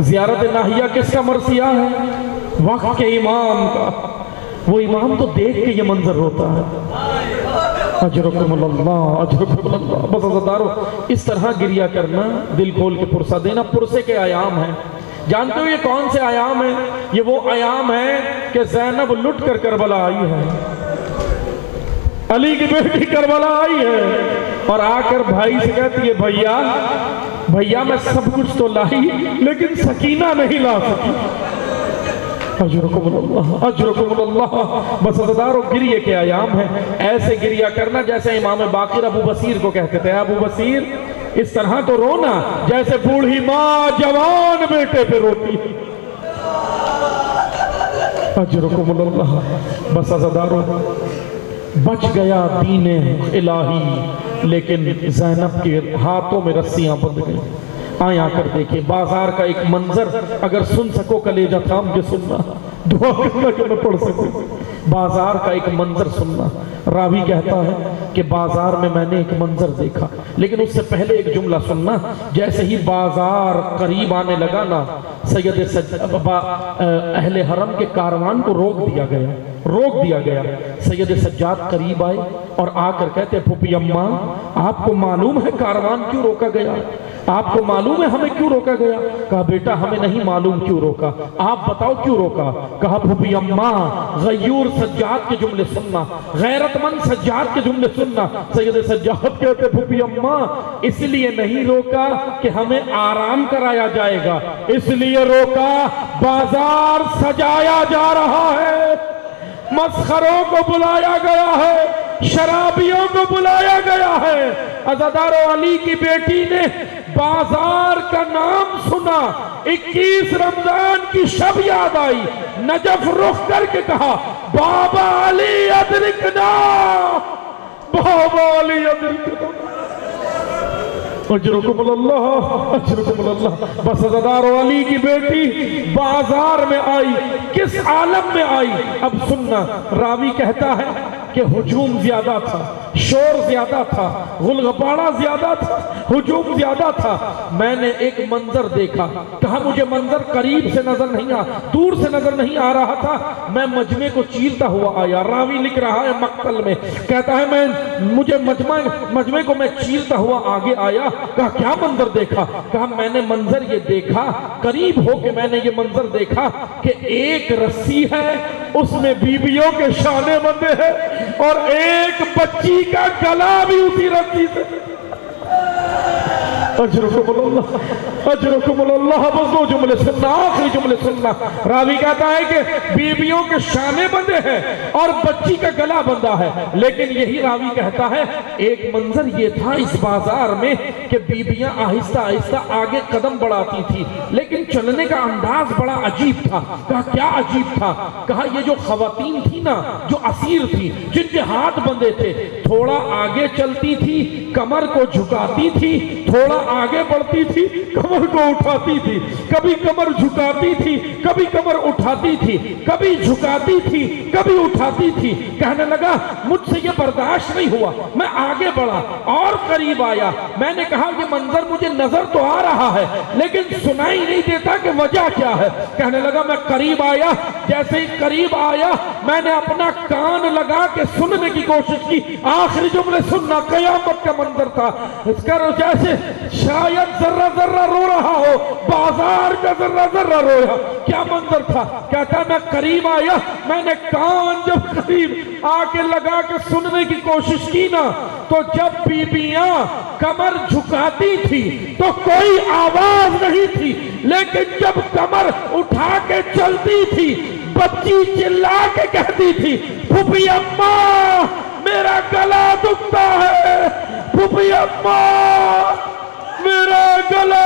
زیارت ناہیہ کس کا مرثیہ ہے؟ وقت کے امام کا۔ وہ امام تو دیکھ کے یہ منظر روتا ہے۔ اجرکم اللہ، اجرکم اللہ۔ بس عزادارو، اس طرح گریہ کرنا، دل کھول کے پرسہ دینا۔ پرسے کے ایام ہیں، جانتے ہو یہ کون سے ایام ہیں؟ یہ وہ ایام ہیں کہ زینب لٹ کر کربلا آئی ہے، علی کی بیٹی کربلا آئی ہے، اور آ کر بھائی سے کہتی ہے، بھیا میں سب کچھ تو لائی لیکن سکینہ نہیں لا سکی۔ اجرکم اللہ، اجرکم اللہ۔ بس عزادارو، گریہ کے ایام ہیں، ایسے گریہ کرنا جیسے امام باقر ابو بصیر کو کہتے تھے، ابو بصیر اس طرح تو رونا جیسے بوڑھی ماں جوان بیٹے پہ روتی۔ اجرکم اللہ۔ بس عزادارو، بچ گیا دین الہی، لیکن زینب کے ہاتھوں میں رسیاں بندھ گئی۔ آیا کر دیکھیں بازار کا ایک منظر، اگر سن سکو کلیجہ تھام کے سننا، دعا کرنا کہ میں پڑھ سکوں۔ بازار کا ایک منظر سننا۔ راوی کہتا ہے کہ بازار میں نے ایک منظر دیکھا، لیکن اس سے پہلے ایک جملہ سننا۔ جیسے ہی بازار قریب آنے لگا نا، اہل حرم کے کاروان کو روک دیا گیا۔ سید سجاد قریب آئے اور آ کر کہتے، پھوپھی اماں، آپ کو معلوم ہے کاروان کیوں روکا گیا؟ آپ کو معلوم ہے ہمیں کیوں روکا گیا؟ کہا بیٹا ہمیں نہیں معلوم کیوں روکا، آپ بتاؤ کیوں روکا؟ کہا پھوپھی اماں، غیور سجاد کے جملے سننا، غیرت مند سجاد کے جملے سننا۔ سید سجاد کہتے، پھوپھی اماں، اس لیے نہیں روکا کہ ہمیں آرام کرایا جائے گا، اس لیے روکا بازار سجایا جا رہا ہے، مسخروں کو بلایا گیا ہے، شرابیوں کو بلایا گیا ہے۔ عزادارو، علی کی بیٹی نے بازار کا نام سنا، 21 رمضان کی شب یاد آئی، نجف رخ کر کے کہا، بابا علی ادرکنا، بابا علی ادرکنا۔ اجرکم اللہ، اجرکم اللہ۔ بس عزادارو، علی کی بیٹی بازار میں آئی، کس عالم میں آئی؟ اب سننا، راوی کہتا ہے کہ ہجوم زیادہ تھا، شور زیادہ تھا، غلغبارہ زیادہ تھا، ہجوم زیادہ تھا۔ میں نے ایک منظر دیکھا، کہا مجھے منظر قریب سے نظر نہیں دور سے نظر نہیں آ رہا تھا، میں مجمع کو چیرتا ہوا آیا۔ راوی لکھ رہا ہے مقتل میں، کہتا ہے مجھے مجمع کو میں چیرتا ہوا آگے آیا۔ کہا کیا منظر دیکھا؟ کہا میں نے منظر یہ دیکھا، قریب ہو کے میں نے یہ منظر دیکھا کہ ایک رسی ہے، اس میں بیویوں کے شانے بندے ہیں، اور ایک بچی کا گلا بھی اسی رسی سے۔ اجرکم اللہ. بس دو جملے سننا، آخری جملے سننا. راوی کہتا ہے کہ بیویوں کے شانے بندے ہیں اور بچی کا گلا بندہ ہے. لیکن یہی راوی کہتا ہے ایک منظر یہ تھا اس بازار میں کہ بیویاں آہستہ آہستہ آگے قدم بڑھاتی تھی، لیکن چلنے کا انداز بڑا عجیب تھا. کہا کیا عجیب تھا؟ کہا یہ جو خواتین تھی نا، جو اسیر تھی، جن کے ہاتھ بندے تھے، تھوڑا آگے چلتی تھی، کمر کو جھکاتی تھی، تھوڑا آگے بڑھتی تھی، کمر کو اٹھاتی تھی، کبھی کمر جھکاتی تھی، کبھی کمر اٹھاتی تھی، کبھی جھکاتی تھی، کبھی اٹھاتی تھی. کہنے لگا مجھ سے یہ برداشت نہیں ہوا، میں آگے بڑھا اور قریب آیا. میں نے کہا یہ منظر مجھے نظر تو آ رہا ہے لیکن سنائی نہیں دیتا کہ وجہ کیا ہے. کہنے لگا میں قریب آیا، جیسے ہی قریب آیا میں نے اپنا کان لگا کے سننے کی کوشش کی. آخری جملے سننا، قیامت کا منظر تھا. اس کا جیسے شاید ذرہ ذرہ رو رہا ہو، بازار کا ذرہ ذرہ رویا. کیا منظر تھا؟ کہتا میں قریب آیا، میں نے کان جب قریب آ کے لگا کے سننے کی کوشش کی نا، تو جب بیویاں کمر جھکاتی تھی تو کوئی آواز نہیں تھی، لیکن جب کمر اٹھا کے چلتی تھی بچی چلا کے کہتی تھی پھوپھی اماں میرا گلا دکھتا ہے، پھوپھی اماں میرا گلا